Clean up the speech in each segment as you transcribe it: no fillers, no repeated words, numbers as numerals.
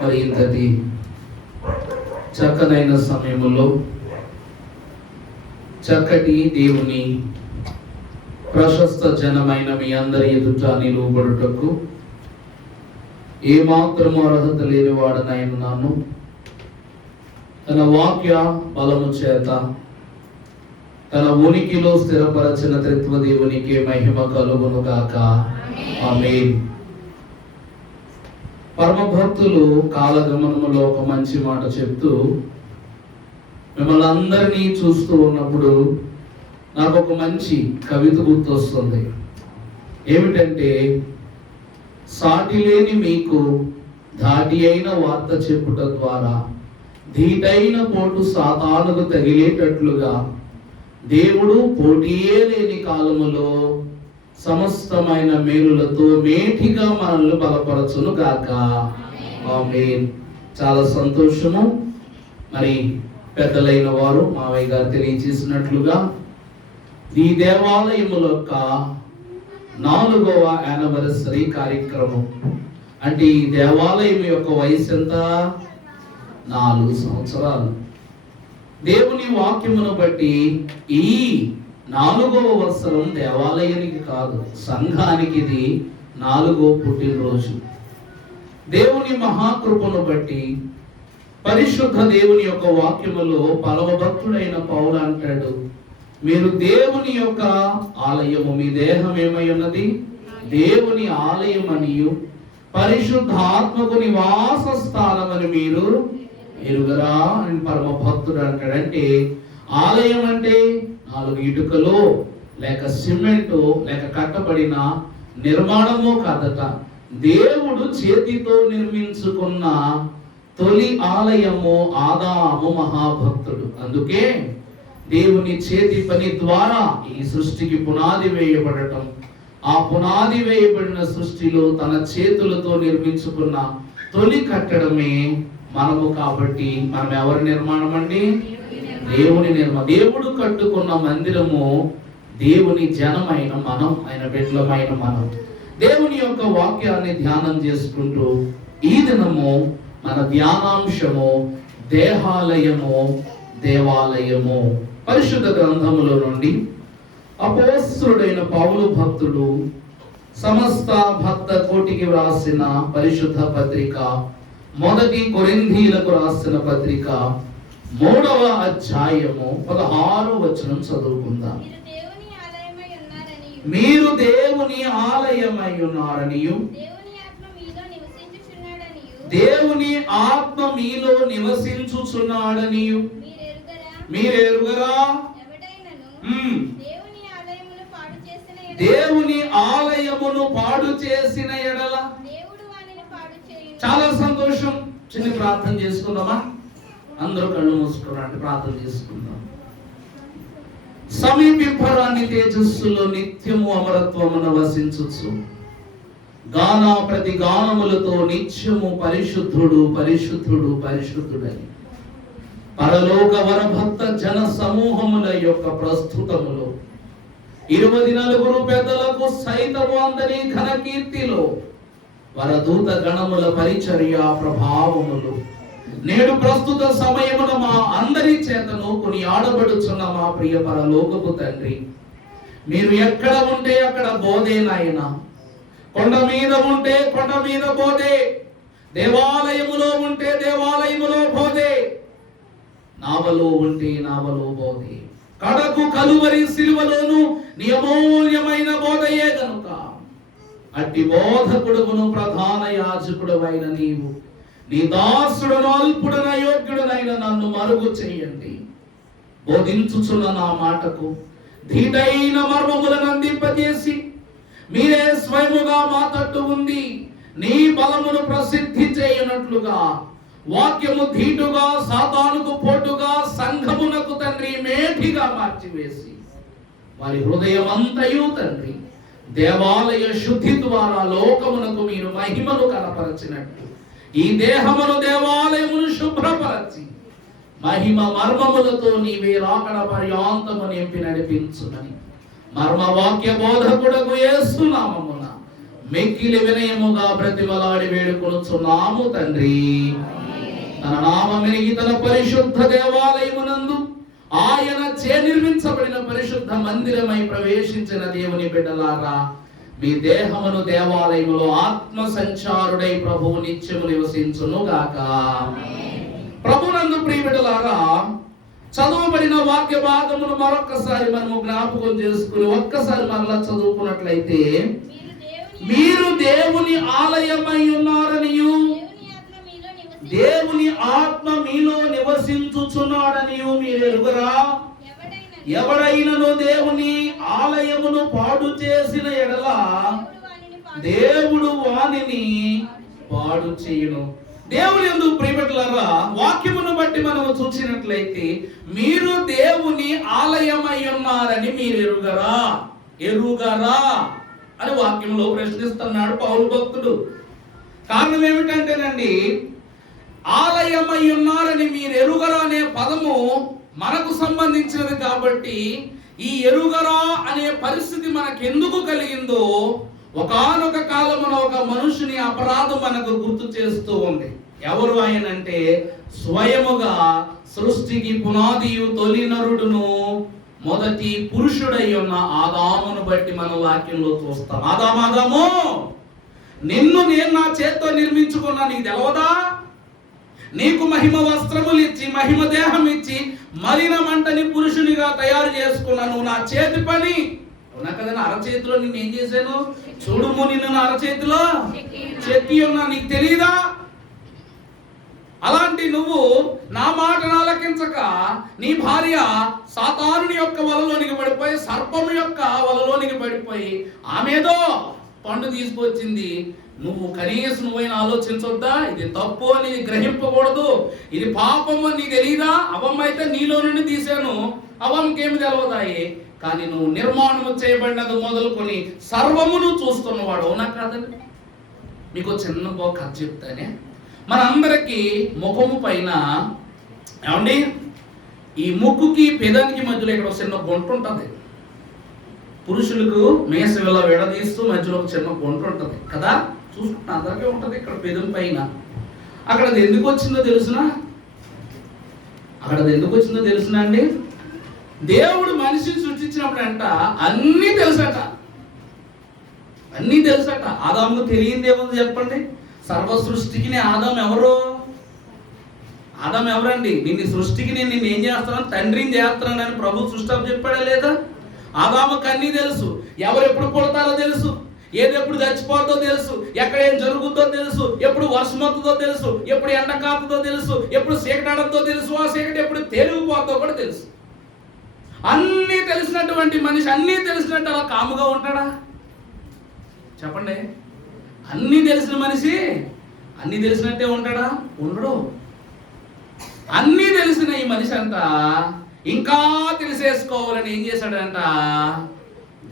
మరి ఇంతటి చక్కనైన సమయంలో చక్కటి దేవుని ప్రశస్త జనమైన మీ అందరి ఎదుట నిలువబడుటకు ఏమాత్రము అర్హత లేని వాడనైనాను. తన వాక్య బలము చేత తన ఉనికిలో స్థిరపరచిన త్రిత్వ దేవునికి మహిమ కలుగును గాక. ఆమేన్. పరమభక్తులు కాలగమనములో ఒక మంచి మాట చెప్తూ, మిమ్మల్ని అందరినీ చూస్తూ ఉన్నప్పుడు నాకు ఒక మంచి కవిత గుర్తొస్తుంది. ఏమిటంటే, సాటి లేని మీకు ధాటి అయిన వార్త చెప్పుట ద్వారా ధీటైన పోటు సాతానుకు తగిలేటట్లుగా దేవుడు పోటీయే లేని కాలములో సమస్తమైన మేలులతో మేటిగా మనల్ని బలపరచును గాక. ఆమేన్. చాలా సంతోషము. మరి పెద్దలైన వారు మావయ్య గారు తెలియజేసినట్లుగా ఈ దేవాలయముల యొక్క 4వ యానివర్సరీ కార్యక్రమం. అంటే ఈ దేవాలయం యొక్క వయసు ఎంత? 4 సంవత్సరాలు. దేవుని వాక్యమును బట్టి ఈ 4వ సంవత్సరం దేవాలయానికి కాదు, సంఘానికి ఇది 4వ పుట్టినరోజు. దేవుని మహాకృపను బట్టి పరిశుద్ధ దేవుని యొక్క వాక్యములో పరమభక్తుడైన పౌలు అంటాడు, మీరు దేవుని యొక్క ఆలయము, మీ దేహం ఏమై ఉన్నది? దేవుని ఆలయం అనియు పరిశుద్ధాత్మకు నివాస స్థానమని మీరు ఎరుగరా అని పరమభక్తుడు అంటాడు. అంటే ఆలయం అంటే 4 ఇటుకలు లేక సిమెంటు లేక కట్టబడిన నిర్మాణము కాదట. దేవుడు చేతితో నిర్మించుకున్న తొలి ఆలయము ఆదాము మహాభక్తుడు. అందుకే దేవుని చేతి పని ద్వారా ఈ సృష్టికి పునాది వేయబడటం, ఆ పునాది వేయబడిన సృష్టిలో తన చేతులతో నిర్మించుకున్న తొలి కట్టడమే మనము. కాబట్టి మనం ఎవరి నిర్మాణం అండి? దేవుని నిర్మాణం. దేవుడు కట్టుకున్న మందిరము దేవుని జనమైన మనం, ఆయన బిడ్డలమైన మనం. దేవుని యొక్క వాక్యాన్ని ధ్యానం చేసుకుంటూ ఈ దినము మన ధ్యానాంశము దేహాలయము, దేవాలయము. పరిశుద్ధ గ్రంథములో నుండి అపోస్తలుడైన పౌలు భక్తుడు సమస్త భక్త కోటికి వ్రాసిన పరిశుద్ధ పత్రిక, 1 కొరింథీయులకు రాసిన పత్రిక 3వ అధ్యాయము 16వ వచనం చదువుకుందాం. మీరు దేవుని ఆలయమై ఉన్నారనియు దేవుని ఆత్మ మీలో నివసించుచున్నాడనియు మీరెరుగరా? దేవుని ఆలయమును పాడు చేసిన ఎడల. చాలా సంతోషం. చిన్న ప్రార్థన చేసుకుందామా? అందరూ కళ్ళు మూసుకున్నాండి, ప్రార్థన చేసుకుందాం. సమీపింపరాని తేజస్సులో నిత్యము అమరత్వమున వసించుచు గాన ప్రతి గానములతో నిత్యము పరిశుద్ధుడు పరిశుద్ధుడు పరిశుద్ధుడని పరలోక వరభక్త జన సమూహముల యొక్క ప్రస్తుతములో 24 పెద్దలకు సైతము అందరి ఘన కీర్తిలో వరదూత గణముల పరిచర్య ప్రభావములు నేడు ప్రస్తుత సమయమున మా అందరి చేతను కొనియాడబడుచున్న మా ప్రియ పరలోకపు తండ్రి, మీరు ఎక్కడ ఉంటే అక్కడ బోధే నాయనా. కొండ మీద ఉంటే కొండ మీద బోధే, దేవాలయములో ఉంటే దేవాలయములో బోధే, నావలో ఉంటే నావలో బోధే, కడకు కలువరి సిలువలోను నీ అమూల్యమైన బోధయే గనుక అట్టి బోధకుడును ప్రధాన యాజకుడవైన నీవు నీ దాసుడును అల్పుడన యోగ్యుడనైన నన్ను మరుగు చేయండి. బోధించుచున్న నా మాటకు ధీటైన మర్మములను అందింపజేసి మీరే స్వయముగా మా తట్టు ఉంది నీ బలమును ప్రసిద్ధి చేయనట్లుగా వాక్యము ధీటుగా సాతానుకు పోటుగా సంఘమునకు తండ్రి మేటిగా మార్చివేసి వారి హృదయమంతయు తండ్రి దేవాలయ శుద్ధి ద్వారా లోకమునకు మీరు మహిమను కనపరచినట్టు ఈ దేహమును దేవాలయమును శుభ్రపరచి మహిమ మర్మములతో నీవే రాకడ పర్యాంతము నింపి నడిపించునని మర్మ వాక్య బోధకుడకు యేసు నామమున మెక్కిలి వినయముగా బ్రతిమలాడి వేడుకొనుచున్నాము తండ్రి. తన నామమెరిగి తన పరిశుద్ధ దేవాలయమునందు ఆయన చే నిర్మించబడిన పరిశుద్ధ మందిరమై ప్రవేశించిన దేవుని బిడ్డలారా, మీ దేహమును దేవాలయములో ఆత్మ సంచారుడై ప్రభువు నిత్యము నివసించును గాక. ప్రభునందు ప్రియ బిడ్డలారా, చదువుబడిన వాక్య భాగమును మరొక్కసారి మనము జ్ఞాపకం చేసుకుని ఒక్కసారి మరలా చదువుకున్నట్లయితే, మీరు దేవుని ఆలయమై ఉన్నారనియు దేవుని ఆత్మ మీలో నివసించుచున్నాడనియు మీరు ఎరుగరా? ఎవడైనను దేవుని ఆలయమును పాడు చేసిన ఎడల దేవుడు వానిని పాడు చేయును. దేవుని యందు ప్రియబిడ్డలారా, వాక్యమును బట్టి మనము చూసినట్లయితే, మీరు దేవుని ఆలయమై ఉన్నారని మీరు ఎరుగరా? ఎరుగరా అని వాక్యంలో ప్రశ్నిస్తున్నాడు పౌలు భక్తుడు. కారణం ఏమిటంటేనండి, ఆలయమై ఉన్నారని మీరు ఎరుగరా అనే పదము మనకు సంబంధించినది కాబట్టి, ఈ ఎరుగరా అనే పరిస్థితి మనకు ఎందుకు కలిగిందో ఒకానొక కాలమున ఒక మనుషుని అపరాధం మనకు గుర్తు చేస్తూ ఉంది. ఎవరు ఆయనంటే, స్వయముగా సృష్టికి పునాదియు తొలి నరుడును మొదటి పురుషుడై ఉన్న ఆదామును బట్టి మనం వాక్యంలో చూస్తాం. ఆదాము, నిన్ను నేను నా చేత్తో నిర్మించుకున్నా, నీకు తెలవదా? నీకు మహిమ వస్త్రములు ఇచ్చి మహిమ దేహం ఇచ్చి మలిన మంటని పురుషునిగా తయారు చేసుకున్నాను, నా చేతి పని. అవునా కదా? అరచేతిలో నిన్ను ఏం చేశాను? చూడుము, నిన్ను నా అరచేతిలో చెక్కి ఉన్నా, నీకు తెలియదా? అలాంటి నువ్వు నా మాటను ఆలకించక నీ భార్య సాతానుని యొక్క వలలోనికి పడిపోయి, సర్పము యొక్క వలలోనికి పడిపోయి ఆమెదో పండు తీసుకొచ్చింది. నువ్వు కనీసం నువ్వైనా ఆలోచించొద్దా? ఇది తప్పు అని గ్రహింపకూడదు, ఇది పాపము అని నీకు తెలీదా? అవ్వమ్మ అయితే నీలో నుండి తీశాను, అవ్వమ్మకేమి తెలవదాయి. కానీ నువ్వు నిర్మాణము చేయబడినది మొదలుకొని సర్వమును చూస్తున్నవాడు. అవునా కాదండి? మీకు చిన్న కథ చెప్తానే. మనందరికీ ముఖము పైన ఏమండి, ఈ ముక్కుకి పెదానికి మధ్యలో ఇక్కడ చిన్న గుంట ఉంటుంది. పురుషులకు మేసం ఇలా విడదీస్తూ మధ్యలో ఒక చిన్న గుంట ఉంటుంది కదా, చూసుకుంటున్నా అందరికీ ఉంటుంది ఇక్కడ పెదం పైన. అక్కడ అది ఎందుకు వచ్చిందో తెలుసునా? అండి, దేవుడు మనిషిని సృష్టించినప్పుడు అంట అన్నీ తెలుసట. ఆదాముకు తెలియంది ఏముంది చెప్పండి? సర్వ సృష్టికి ఆదాం ఎవరు? ఆదాం ఎవరండి? నిన్ను సృష్టికి నేను నిన్ను ఏం చేస్తాను? తండ్రిని చేస్తున్నాను అని ప్రభు సృష్టి చెప్పాడా లేదా? ఆదాముకు అన్నీ తెలుసు. ఎవరు ఎప్పుడు పుడతారో తెలుసు, ఏది ఎప్పుడు చచ్చిపోతుందో తెలుసు, ఎక్కడ ఏం జరుగుతుందో తెలుసు, ఎప్పుడు వర్షం వస్తుందో తెలుసు, ఎప్పుడు ఎండ కాపుతో తెలుసు, ఎప్పుడు చీకటాడంతో తెలుసు, ఆ చీకటి ఎప్పుడు తేలిగిపోతుందో కూడా తెలుసు. అన్నీ తెలిసినటువంటి మనిషి అన్నీ తెలిసినట్టు అలా కాముగా ఉంటాడా? చెప్పండి. అన్నీ తెలిసిన మనిషి అన్నీ తెలిసినట్టే ఉంటాడా? ఉండడు. అన్నీ తెలిసిన ఈ మనిషి అంతా ఇంకా తెలిసేసుకోవాలని ఏం చేశాడంట?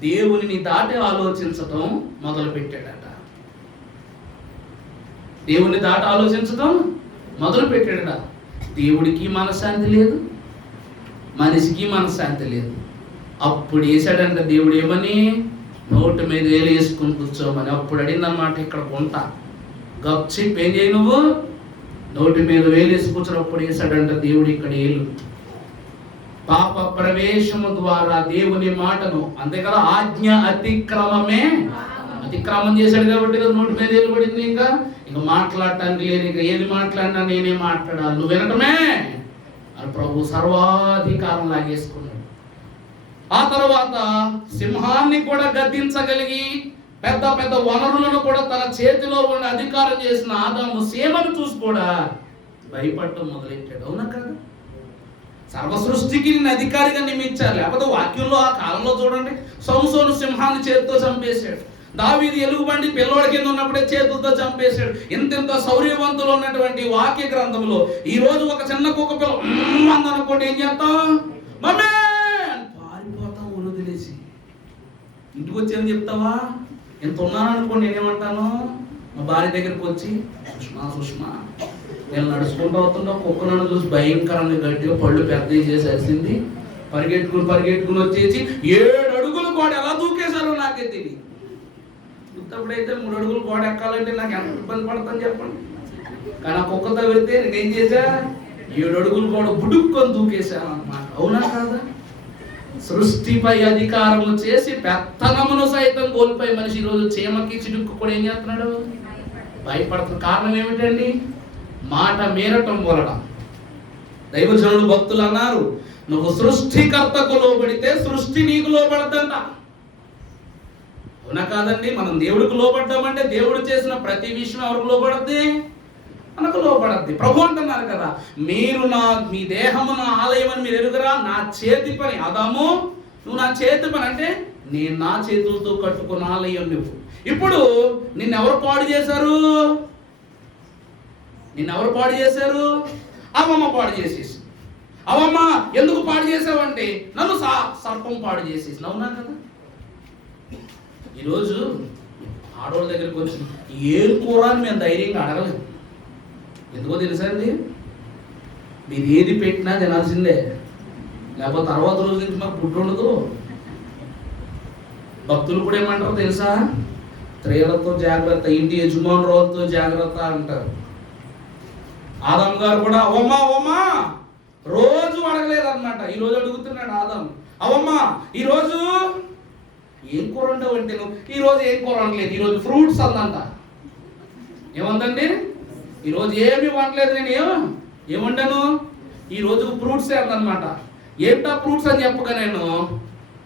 దేవునిని దాటి ఆలోచించటం మొదలు పెట్టాడట. దేవుడికి మనశ్శాంతి లేదు, మనిషికి మనశ్శాంతి లేదు. అప్పుడు వేసాడంట దేవుడు ఏమని? నోటి మీద వేలు వేసుకుని కూర్చోమని. అప్పుడు అడిగిందన్నమాట, ఇక్కడ కొంట గప్చిప్ ఏం చేయి నువ్వు? నోటి మీద వేలు వేసి కూర్చోనప్పుడు వేసాడంట దేవుడు ఇక్కడ ఏలు. పాప ప్రవేశము ద్వారా దేవుని మాటను, అంతే కదా, ఆజ్ఞ అతిక్రమం చేశాడు కాబట్టి కదా నోటి మీద వేలు పడింది. ఇంకా మాట్లాడటానికి లేదు. ఇంకా ఏది మాట్లాడినా నేనే మాట్లాడాలి, నువ్వు వినటమే అని ప్రభు సర్వాధికారం లాగేసుకున్నాడు. ఆ తర్వాత సింహాన్ని కూడా గద్దించగలిగి పెద్ద పెద్ద వనరులను కూడా తన చేతిలో ఉండి అధికారం చేసిన ఆదాము సీమను చూసి కూడా భయపడటం మొదలెట్టాడు. అవునా కదా? సర్వ సృష్టికి నిన్ను అధికారిగా నియమించారు. లేకపోతే వాక్యంలో ఆ కాలంలో చూడండి, సంసోను సింహాన్ని చేతితో చంపేశాడు. దావీదు ఎలుగుబంటి పిల్లోడి కింద ఉన్నప్పుడే చేతులతో చంపేశాడు. ఇంత శౌర్యవంతులు ఉన్నటువంటి వాక్య గ్రంథంలో ఈ రోజు ఒక చిన్న కుక్క పిల్ల అందనుకోండి, ఏం చేస్తాం? మమ్మే పారిపోతాం. వదిలేసి ఇంటికి వచ్చి ఏం చెప్తావా? ఎంత ఉన్నాను అనుకోండి, నేనేమంటాను? మా భార్య దగ్గరికి వచ్చి, సుష్మా నేను నడుచుకుంటూ అవుతుంటా, కుక్క నన్ను చూసి భయంకరంగా గట్టిగా పళ్ళు పెద్దవి చేసేసింది. పరిగెట్టుకుని వచ్చేసి 7 అడుగులు కూడా ఎలా దూకేశారో నాకే తెలియదు. ఉత్తప్పుడైతే 3 అడుగులు గోడ ఎక్కాలంటే నాకు ఎంత ఇబ్బంది పడతాను చెప్పండి. కానీ ఆ కుక్కతో వెళ్తే నేనేం చేశా, 7 అడుగులు కూడా బుడుక్కొని దూకేశాను అన్నమాట. అవునా కాదా? సృష్టిపై అధికారము చేసి పెత్తనమును సైతం కోల్పోయి మనిషి ఈరోజు చీమకి చిడుక్కు కూడా ఏం చేస్తున్నాడు, భయపడుతున్న కారణం ఏమిటండి? మాట మీరటం వలన. దైవజనులు భక్తులు అన్నారు, నువ్వు సృష్టికర్తకు లోబడితే సృష్టి నీకు లోబడద్దంట. అవునా కాదండి? మనం దేవుడికి లోబడ్డామంటే దేవుడు చేసిన ప్రతి విషయం ఎవరికి లోబడద్ది? మనకు లోబడద్ది. ప్రభు అంటున్నారు కదా, మీరు మీ దేహము నా ఆలయం అని మీరు ఎరుగరా, నా చేతి పని. ఆదాము, నువ్వు నా చేతి పని అంటే నేను నా చేతులతో కట్టుకున్న ఆలయం నువ్వు. ఇప్పుడు నిన్నెవరు పాడు చేశారు? నిన్నెవరు పాడు చేశారు? అవమ్మ పాడు చేసేసి. అవమ్మ ఎందుకు పాడు చేసావంటే నన్ను సర్పం పాడు చేసేసి. అవునా కదా? ఈరోజు ఆడవాళ్ళ దగ్గరికి వచ్చి ఏం కూర అని మేము ధైర్యంగా అడగలేదు. ఎందుకో తెలుసా అండి, మీరు ఏది పెట్టినా తినాల్సిందే, లేకపోతే తర్వాత రోజు నుంచి మాకు పుట్టు ఉండదు. భక్తులు కూడా ఏమంటారు తెలుసా, స్త్రీలతో జాగ్రత్త, ఇంటి యజమానులతో జాగ్రత్త అంటారు. ఆదాం గారు కూడా అవమ్మా రోజు అడగలేదన్నమాట. ఈరోజు అడుగుతున్నాడు ఆదాం, అవమ్మా ఈరోజు ఏం కూర ఉండవు అంటే, ఈరోజు ఏం కూర వండలేదు, ఈరోజు ఫ్రూట్స్ అందంట. ఏమందండి? ఈరోజు ఏమి వండలేదు, నేను ఏమంటాను, ఈరోజు ఫ్రూట్స్ అందనమాట. ఏంటా ఫ్రూట్స్ అని చెప్పగా నేను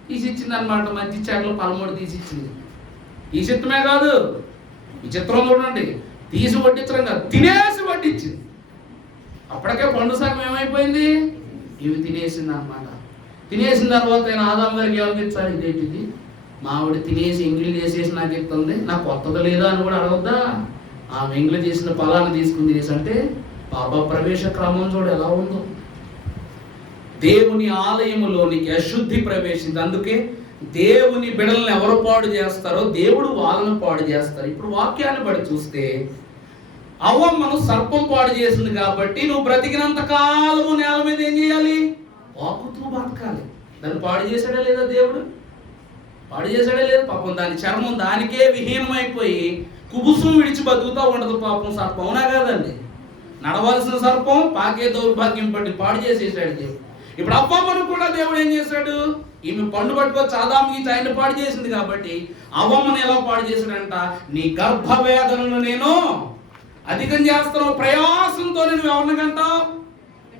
తీసిచ్చింది అనమాట. మంచి చెట్లు పలమూడు తీసిచ్చింది. ఈ చిత్రమే కాదు, ఈ చిత్రం చూడండి, తీసి వడ్డించడం కాదు, తినేసి వడ్డించింది. అప్పటికే పండు సగం ఏమైపోయింది, ఇవి తినేసింది అనమాట. తినేసిన తర్వాత నేను ఆదాం గారికి ఏమనిపించాలి, ఇదేంటిది మా ఆవిడ తినేసి ఎంగిలి చేసేసి నాకు ఇస్తుంది, నాకు కొత్తది లేదా అని కూడా అడగద్దా? ఆమె ఎంగిలి చేసిన ఫలాన్ని తీసుకుని తినేసి అంటే పాప ప్రవేశ క్రమం చూడు ఎలా ఉందో. దేవుని ఆలయములోనికి అశుద్ధి ప్రవేశింది. అందుకే దేవుని బిడలను ఎవరు పాడు చేస్తారో దేవుడు వాళ్ళను పాడు చేస్తారు. ఇప్పుడు వాక్యాన్ని బట్టి చూస్తే అవ్వమ్మను సర్పం పాడు చేసింది కాబట్టి నువ్వు బ్రతికినంత కాలము నేల మీద ఏం చేయాలి, వాకుతూ బతకాలి. దాన్ని పాడు చేశాడా లేదా దేవుడు? పాడు చేశాడే లేదు. పాపం దాని చర్మం దానికే విహీనమైపోయి కుబుసం విడిచి బతుకుతూ ఉండదు పాపం సర్పం. అవునా కాదండి? నడవలసిన సర్పం పాకే దౌర్భాగ్యం పట్టి పాడు చేసేసాడు దేవుడు. ఇప్పుడు అవ్వమ్మను కూడా దేవుడు ఏం చేశాడు, ఈమె పండు పట్టుకొచ్చి ఆదాముకి ఆయన పాడు చేసింది కాబట్టి అవ్వమ్మను ఎలా పాడు చేశాడంట, నీ గర్భవేదనను నేను అధికం చేస్తున్నావు, ప్రయాసంతో నేను ఎవరిని కంటావు,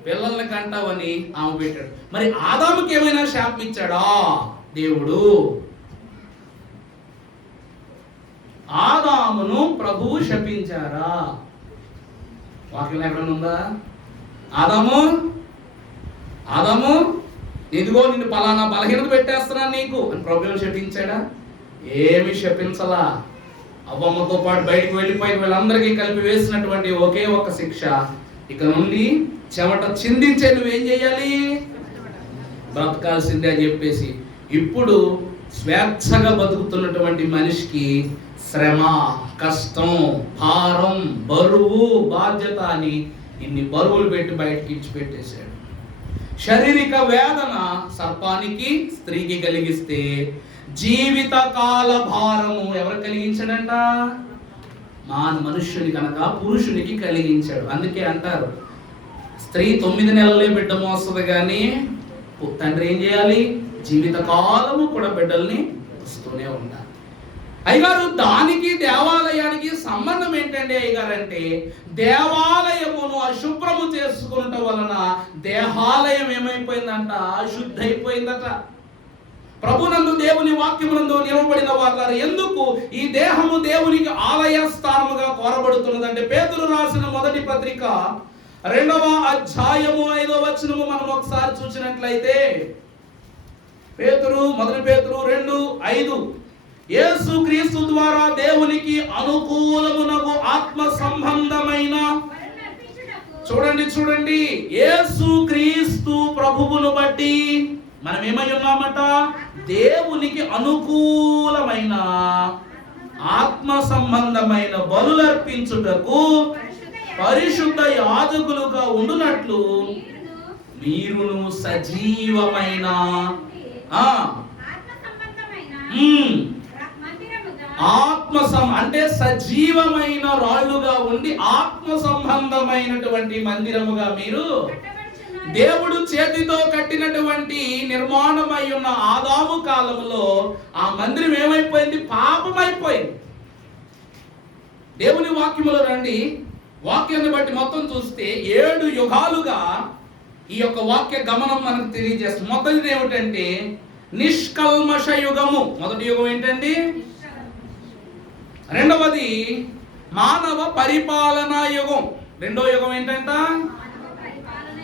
పిల్లల్ని కంటావని ఆమె పెట్టాడు. మరి ఆదాముకి ఏమైనా శాపం ఇచ్చాడా దేవుడు? ఆదామును ప్రభువు శపించారా? వాక్యం ఎక్కడ ఉందా? ఆదాము ఇదిగో నిన్ను పలానా బలహీనత పెట్టేస్తున్నా నీకు అని ప్రభువును శపించాడా? ఏమి శపించలా. అవ్వమ్మతో పాటు బయటికి వెళ్ళిపోయి వీళ్ళందరికీ కలిపి వేసినటువంటి ఒకే ఒక శిక్ష, ఇక నుండి చెమట చిందించే నువ్వేం చేయాలి, బ్రతకాల్సిందే అని చెప్పేసి. ఇప్పుడు స్వేచ్ఛగా బతుకుతున్నటువంటి మనిషికి శ్రమ, కష్టం, భారం, బరువు, బాధ్యత అని ఇన్ని బరువులు పెట్టి బయటికి ఇచ్చిపెట్టేశాడు. శారీరక వేదన సర్పానికి స్త్రీకి కలిగిస్తే జీవితకాల భారము ఎవరు కలిగించాడంట, మనుష్యుని కనుక పురుషునికి కలిగించాడు. అందుకే అంటారు స్త్రీ 9 నెలలే బిడ్డ మోస్తుంది కానీ తండ్రి ఏం చేయాలి, జీవితకాలము కూడా బిడ్డల్ని వస్తూనే ఉండాలి. అయ్యగారు దానికి దేవాలయానికి సంబంధం ఏంటండి అయ్యగారు అంటే, దేవాలయమును అశుభ్రము చేసుకున్నట వలన దేహాలయం ఏమైపోయిందంట, అశుద్ధి అయిపోయిందట. ప్రభునందు దేవుని వాక్యమునందు నిలబడిన వారు ఎందుకు ఈ దేహము దేవునికి ఆలయ స్థానముగా కోరబడుతున్నదంటే, పేతురు రాసిన మొదటి పత్రిక 2వ అధ్యాయము 5వ వచనము మనం ఒకసారి చూసినట్లయితే, మొదటి పేతురు 2:5, యేసు క్రీస్తు ద్వారా దేవునికి అనుకూలమునగు ఆత్మ సంబంధమైన, చూడండి, యేసు క్రీస్తు ప్రభువును బట్టి మనం ఏమై ఉన్నామట, దేవునికి అనుకూలమైన ఆత్మ సంబంధమైన బలులర్పించుటకు పరిశుద్ధ యాజకులుగా ఉండునట్లు మీరును సజీవమైన అంటే సజీవమైన రాళ్ళుగా ఉండి ఆత్మ సంబంధమైనటువంటి మందిరముగా మీరు దేవుడు చేతితో కట్టినటువంటి నిర్మాణమై ఉన్న ఆదాము కాలంలో ఆ మందిరం ఏమైపోయింది? పాపమైపోయింది. దేవుని వాక్యములో రండి, వాక్యాన్ని బట్టి మొత్తం చూస్తే 7 యుగాలుగా ఈ యొక్క వాక్య గమనం మనకు తెలియజేస్తుంది. మొదటిది ఏమిటంటే నిష్కల్మష యుగము. మొదటి యుగం ఏంటండి? రెండవది మానవ పరిపాలనా యుగం. రెండో యుగం ఏంటంట?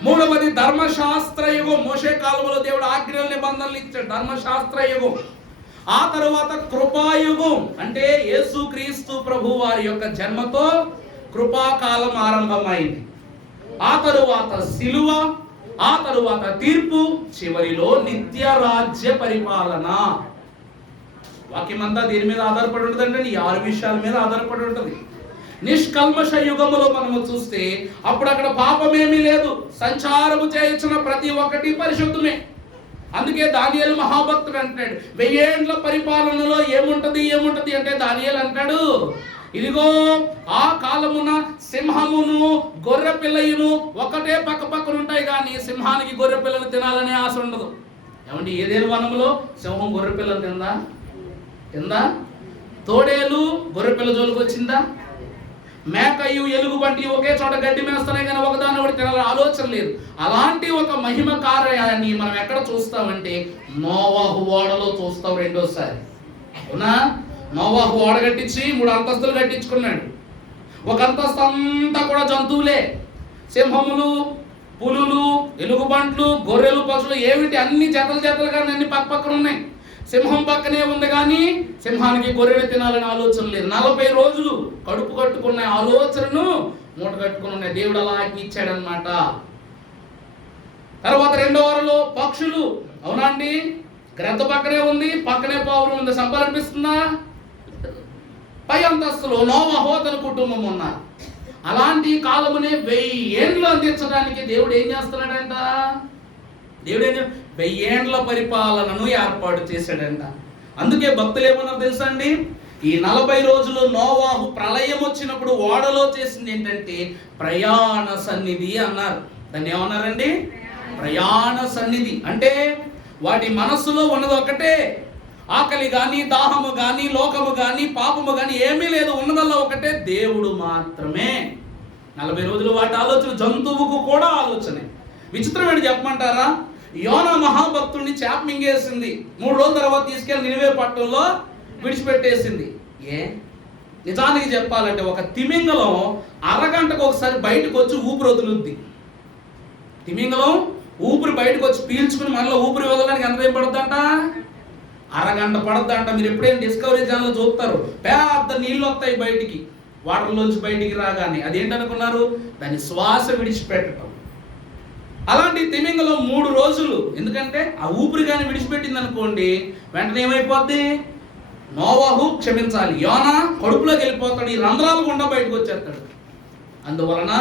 మూడవది ధర్మశాస్త్ర యుగం. మోషే కాలంలో దేవుడు ఆజ్ఞల నిబంధనలు ఇచ్చాడు, ధర్మశాస్త్ర యుగం. ఆ తరువాత కృపాయుగం, అంటే యేసుక్రీస్తు ప్రభు వారి యొక్క జన్మతో కృపాకాలం ఆరంభమైంది. ఆ తరువాత సిలువ, ఆ తరువాత తీర్పు, చివరిలో నిత్య రాజ్య పరిపాలన. వాక్యమంతా దీని మీద ఆధారపడి ఉంటుందంటే ఈ 6 విషయాల మీద ఆధారపడి ఉంటుంది. నిష్కల్మష యుగములో మనము చూస్తే అప్పుడు అక్కడ పాపమేమీ లేదు, సంచారము చేయించిన ప్రతి ఒక్కటి పరిశుద్ధమే. అందుకే దానియేలు మహాభక్తుడు అంటాడు, 1000 ఏండ్ల పరిపాలనలో ఏముంటది అంటే దానియేలు అంటాడు, ఇదిగో ఆ కాలమున సింహమును గొర్రె పిల్లయును ఒకటే పక్క పక్కన ఉంటాయి, కానీ సింహానికి గొర్రె పిల్లలు తినాలనే ఆశ ఉండదు. ఏమంటే ఏదేను వనములో సింహం గొర్రె పిల్లలు తిందా? తోడేలు గొర్రె పిల్ల జోలికి వచ్చిందా? మేకయు ఎలుగుబంటి ఒకే చోట గడ్డి మేస్తున్నాయి కానీ ఒకదాని ఒకటి తినాలని ఆలోచన లేదు. అలాంటి ఒక మహిమ కార్యాన్ని మనం ఎక్కడ చూస్తామంటే నోవాహు ఓడలో చూస్తాం. రెండోసారి అవునా? నోవాహు ఓడ కట్టించి 3 అంతస్తులు కట్టించుకున్నాడు. ఒక అంతస్తు అంతా కూడా జంతువులే, సింహములు, పులులు, ఎలుగుబంట్లు, గొర్రెలు, పశువులు, ఏమిటి అన్ని జతలుగా అన్ని పక్కన ఉన్నాయి. సింహం పక్కనే ఉంది కానీ సింహానికి గొర్రెలు తినాలని ఆలోచన లేదు. 40 రోజులు కడుపు కట్టుకున్న ఆలోచనను మూట కట్టుకున్న దేవుడు అలా ఇచ్చాడనమాట. తర్వాత 2వ వారంలో పక్షులు, అవునా అండి? గ్రద్ద పక్కనే ఉంది, పక్కనే పావురం ఉంది. సంపాదనిపిస్తుందా? పై అంతస్తులో నోవహు అతని కుటుంబం ఉన్నారు. అలాంటి కాలమునే 1000 ఏండ్లు అందించడానికి దేవుడు ఏం చేస్తున్నాడంట? దేవుడు 1000 ఏండ్ల పరిపాలనను ఏర్పాటు చేశాడంట. అందుకే భక్తులు ఏమన్నారు తెలుసా అండి? ఈ 40 రోజులు నోవాహు ప్రళయం వచ్చినప్పుడు ఓడలో చేసింది ఏంటంటే ప్రయాణ సన్నిధి అన్నారు. దాన్ని ఏమన్నారండి? ప్రయాణ సన్నిధి. అంటే వాటి మనస్సులో ఉన్నది ఒకటే, ఆకలి కానీ, దాహము కానీ, లోకము కానీ, పాపము కానీ ఏమీ లేదు. ఉన్నదల్లా ఒకటే, దేవుడు మాత్రమే. 40 రోజులు వాటి ఆలోచన, జంతువుకు కూడా ఆలోచనే. విచిత్రం ఏంటి చెప్పమంటారా? యోనా మహాభక్తుడిని చేప మింగేసింది. 3 రోజుల తర్వాత తీసుకెళ్లి నినివే పట్టణంలో విడిచిపెట్టేసింది. నిజానికి చెప్పాలంటే ఒక తిమింగలం అరగంటకు ఒకసారి బయటకు వచ్చి ఊపిరి వదులుద్ది. తిమింగలం ఊపిరి బయటకు వచ్చి పీల్చుకుని మళ్ళీ ఊపిరి వదలడానికి ఎంత టైం పడుతుందంట? అరగంట పడుతుందంట. మీరు ఎప్పుడైనా డిస్కవరీ ఛానల్ చూస్తారు, పెద్ద నీళ్ళు వస్తాయి బయటికి, వాటర్లోంచి బయటికి రాగానే. అదేంటనుకున్నారు? దాన్ని శ్వాస విడిచిపెట్టడం. అలాంటి తిమింగలం 3 రోజులు, ఎందుకంటే ఆ ఊపిరి కానీ విడిచిపెట్టింది అనుకోండి, వెంటనే ఏమైపోద్ది? నోవాహు క్షమించాలి, యోనా కడుపులోకి వెళ్ళిపోతాడు, ఈ రంధ్రాలు గుండా బయటకు వచ్చేస్తాడు. అందువలన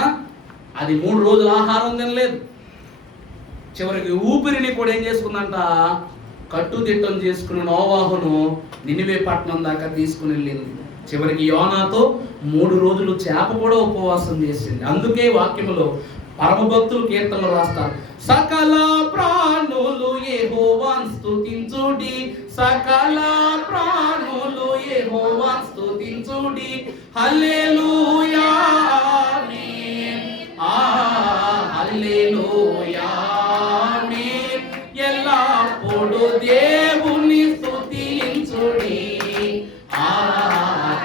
అది 3 రోజులు ఆహారం తినలేదు. చివరికి ఊపిరిని కూడా ఏం చేసుకుందంట? కట్టుదిట్టం చేసుకుని నోవాహును నినివే పట్టణం దాకా తీసుకుని వెళ్ళింది. చివరికి యోనాతో 3 రోజులు చేప కూడా ఉపవాసం చేసింది. అందుకే వాక్యములో పరమ భక్తులు కీర్తనలు రాస్తారు, సకల ప్రాణులు యెహోవాను స్తుతించుడి, సకల ప్రాణులు యెహోవాను స్తుతించుడి, హల్లెలూయా ఆమేన్, హల్లెలూయా ఆమేన్, ఎల్లప్పుడూ దేవుని స్తుతించుడి,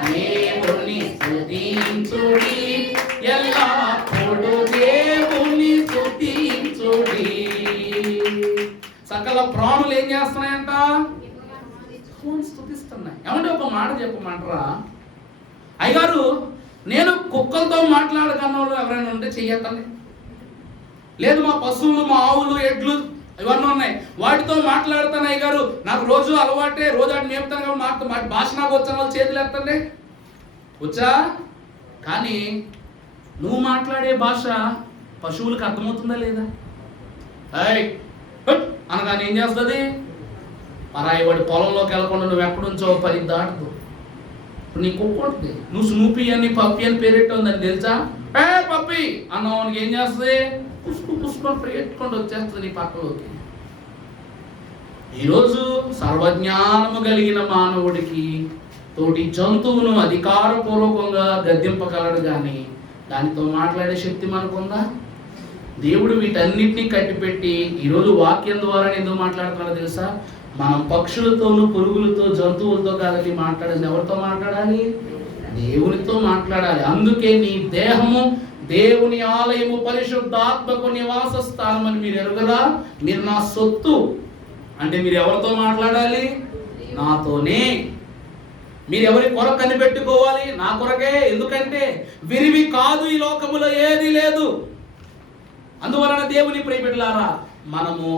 దేవుని స్తుతించుడి, ఎల్లప్పుడూ దేవుని స్తుతించుడి. సకల ప్రాణులు ఏం చేస్తున్నాయంట? స్తుతిస్తున్నాయి. ఏమంటే ఒక మాట చెప్పమంటారా? అయ్యగారు, నేను కుక్కలతో మాట్లాడగన్న వాళ్ళు ఎవరైనా ఉంటే చెయ్యతండి. లేదు, మా పశువులు, మా ఆవులు, ఎడ్లు ఇవన్నీ ఉన్నాయి, వాటితో మాట్లాడతాను అయ్యగారు, నాకు రోజు అలవాటే, రోజు అటు మేపుతాను కాబట్టి మా భాష నాకు వచ్చిన వాళ్ళు చేతులు ఎత్తండి. వచ్చా? కానీ నువ్వు మాట్లాడే భాష పశువులకు అర్థమవుతుందా లేదా? అనగానే ఏం చేస్తుంది? పరాయి వాడి పొలంలోకి వెళ్ళకుండా నువ్వు ఎక్కడుంచో 10 దాటుతూ. ఇప్పుడు నీ కుక్క ఉంటుంది, నువ్వు స్నూపీ అని పప్పి అని పేరెట్టుందని తెలుసా? పప్పి అన్నవానికి ఏం చేస్తుంది? పుష్పు పుష్పం పెట్టుకొని వచ్చేస్తుంది నీ పక్కలోకి. ఈరోజు సర్వజ్ఞానము కలిగిన మానవుడికి తోటి జంతువును అధికారపూర్వకంగా గద్దింపగలడు, కానీ దానితో మాట్లాడే శక్తి మనకుందా? దేవుడు వీటన్నిటినీ కట్టిపెట్టి ఈరోజు వాక్యం ద్వారా ఎందుకు మాట్లాడుతున్నాడో తెలుసా? మనం పక్షులతోనూ పురుగులతో జంతువులతో కాదని మాట్లాడాలి. ఎవరితో మాట్లాడాలి? దేవునితో మాట్లాడాలి. అందుకే నీ దేహము దేవుని ఆలయము, పరిశుద్ధాత్మకు నివాస స్థానం అని మీరు ఎరుగరా? మీరు నా సొత్తు అంటే మీరు ఎవరితో మాట్లాడాలి? నాతోనే. మీరు ఎవరి కొరకు కనిపెట్టుకోవాలి? నా కొరకే. ఎందుకంటే విరివి కాదు ఈ లోకములో ఏది లేదు. అందువలన దేవుని ప్రియబిడ్డలారా, మనము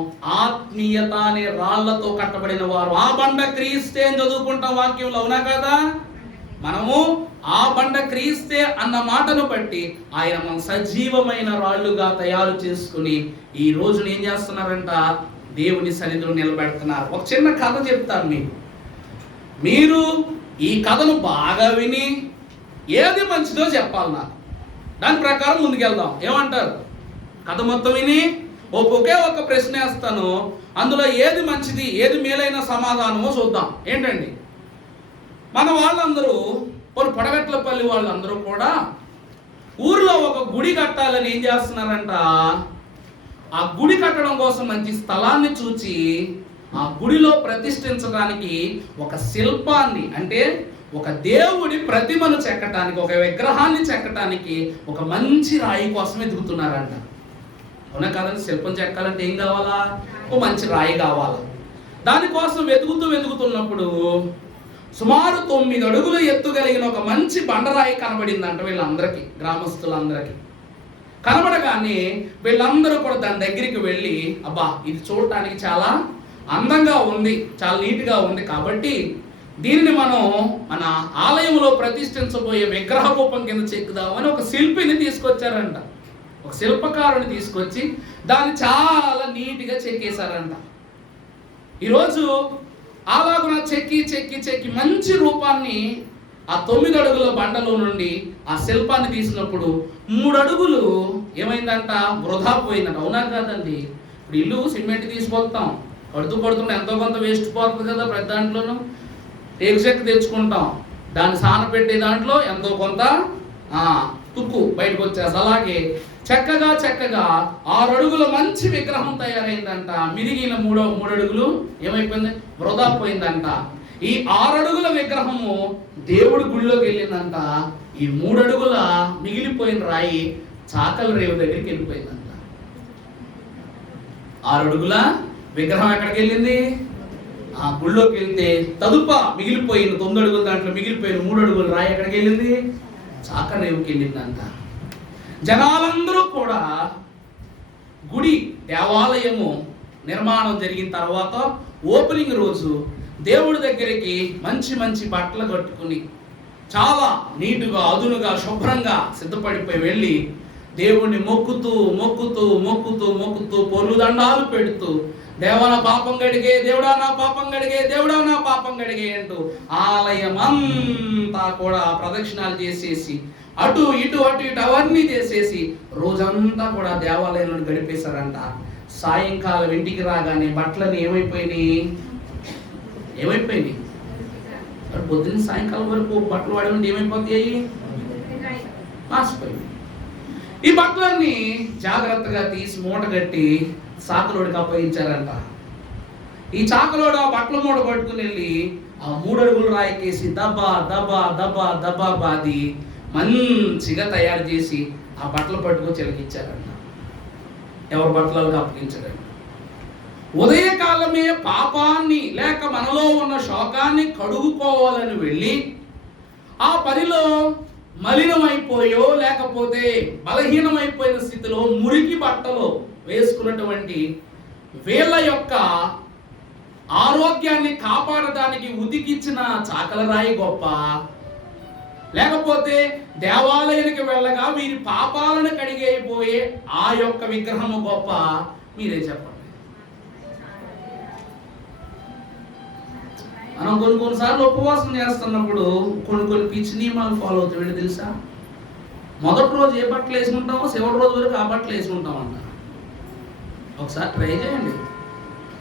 ఆత్మీయత అనే రాళ్లతో కట్టబడిన వారు. ఆ బండ క్రీస్తే అని చదువుకుంటాం వాక్యంలో, అవునా కదా? మనము ఆ బండ క్రీస్తే అన్న మాటను బట్టి ఆయన మనం సజీవమైన రాళ్లుగా తయారు చేసుకుని ఈ రోజున ఏం చేస్తున్నారంట? దేవుని సన్నిధిలో నిలబెడుతున్నారు. ఒక చిన్న కథ చెప్తాను మీకు. మీరు ఈ కథను బాగా విని ఏది మంచిదో చెప్పాలి నాకు. దాని ప్రకారం ముందుకెళ్దాం. ఏమంటారు? కథ మొత్తం విని ఒకే ఒక ప్రశ్న వేస్తాను, అందులో ఏది మంచిది, ఏది మేలైన సమాధానమో చూద్దాం. ఏంటండి, మన వాళ్ళందరూ పొడగట్లపల్లి వాళ్ళందరూ కూడా ఊర్లో ఒక గుడి కట్టాలని ఏం చేస్తున్నారంట? ఆ గుడి కట్టడం కోసం మంచి స్థలాన్ని చూచి ఆ గుడిలో ప్రతిష్ఠించడానికి ఒక శిల్పాన్ని, అంటే ఒక దేవుడి ప్రతిమను చెక్కటానికి, ఒక విగ్రహాన్ని చెక్కటానికి ఒక మంచి రాయి కోసం ఎదుగుతున్నారంట. అవునా కాదండి? శిల్పం చెక్కాలంటే ఏం కావాలా? ఒక మంచి రాయి కావాలా. దానికోసం వెతుకుతున్నప్పుడు సుమారు 9 అడుగులు ఎత్తుగలిగిన ఒక మంచి బండరాయి కనబడిందంట వీళ్ళందరికీ, గ్రామస్తులందరికీ. కనబడగానే వీళ్ళందరూ కూడా దాని దగ్గరికి వెళ్ళి, అబ్బా ఇది చూడటానికి చాలా అందంగా ఉంది, చాలా నీట్గా ఉంది, కాబట్టి దీనిని మనం మన ఆలయంలో ప్రతిష్ఠించబోయే విగ్రహ రూపం కింద చెక్కుదామని ఒక శిల్పిని తీసుకొచ్చారంట. ఒక శిల్పకారుని తీసుకొచ్చి దాన్ని చాలా నీట్గా చెక్కేశారంట. ఈరోజు అలాగున చెక్కి మంచి రూపాన్ని ఆ 9 అడుగుల బండలో నుండి ఆ శిల్పాన్ని తీసినప్పుడు 3 అడుగులు ఏమైందంట? వృధా పోయిందంట. అవునా కాదండి? ఇప్పుడు ఇల్లు సిమెంట్ తీసుకొస్తాం, కడుతుంటే ఎంతో కొంత వేస్ట్ పోతుంది కదా. ప్రతి దాంట్లోనూ టేకు చెక్క తెచ్చుకుంటాం, దాన్ని సానపెట్టే దాంట్లో ఎంతో కొంత తుక్కు బయటకు వచ్చేసి, అలాగే చక్కగా 6 అడుగుల మంచి విగ్రహం తయారైందంట. మిరిగిన 3 అడుగులు ఏమైపోయింది? వృధా పోయిందంట. ఈ 6 అడుగుల విగ్రహము దేవుడి గుడిలోకి వెళ్ళిందంట. ఈ 3 అడుగుల మిగిలిపోయిన రాయి చాకల రేవు దగ్గరికి వెళ్ళిపోయిందంట. 6 అడుగుల విగ్రహం ఎక్కడికి వెళ్ళింది? ఆ గుళ్ళోకి వెళ్తే తదుప మిగిలిపోయిన 9 అడుగుల దాంట్లో మిగిలిపోయిన 3 అడుగుల రాయి ఎక్కడికి వెళ్ళింది? చాకల రేవుకి వెళ్ళిందంట. జనాలందరూ కూడా గుడి దేవాలయము నిర్మాణం జరిగిన తర్వాత ఓపెనింగ్ రోజు దేవుడి దగ్గరికి మంచి బట్టలు కట్టుకుని చాలా నీటుగా, అదునుగా, శుభ్రంగా సిద్ధపడిపోయి వెళ్ళి దేవుణ్ణి మొక్కుతూ పొర్లు దండాలు పెడుతూ, దేవా నా పాపం గడిగే, దేవుడా నా పాపం గడిగే, దేవుడా నా పాపం గడిగే అంటూ ఆలయం అంతా కూడా ప్రదక్షిణాలు చేసేసి అటు ఇటు అవన్నీ చేసేసి రోజంతా కూడా దేవాలయంలో గడిపేశారంట. సాయంకాలం ఇంటికి రాగానే బట్టలని ఏమైపోయినాయి? పొద్దున్న సాయంకాలం వరకు బట్టలు వాడి ఏమైపోతాయి? మాసిపోయి. ఈ బట్టలన్నీ జాగ్రత్తగా తీసి మూట కట్టి చాకలోడికి అప్పగించారంట. ఈ చాకలోడు ఆ బట్టల మూట పట్టుకుని వెళ్ళి ఆ 3 అడుగులు రాయికేసి దబ్బా బాది మంచిగా తయారు చేసి ఆ బట్టలు పట్టుకొని చిలకిచ్చారంట. ఎవరి బట్టలకు అప్పగించారంట. ఉదయకాలమే పాపాన్ని లేక మనలో ఉన్న శోకాన్ని కడుగుకోవాలని వెళ్ళి ఆ పనిలో మలినమైపోయో లేకపోతే బలహీనమైపోయిన స్థితిలో మురికి బట్టలు వేసుకున్నటువంటి వీళ్ళ యొక్క ఆరోగ్యాన్ని కాపాడడానికి ఉతికిచ్చిన చాకల రాయి గొప్ప, లేకపోతే దేవాలయానికి వెళ్ళగా వీరి పాపాలను కడిగైపోయే ఆ యొక్క విగ్రహము గొప్ప? మీరే చెప్పండి. మనం కొన్నిసార్లు ఉపవాసం చేస్తున్నప్పుడు కొన్ని పిచ్చి నియమాలు ఫాలో అవుతాం. ఏంటి తెలుసా? మొదటి రోజు ఏ బట్టలు వేసుకుంటామో చివరి రోజు వరకు ఆ బట్టలు వేసుకుంటామంట. ఒకసారి ట్రై చేయండి.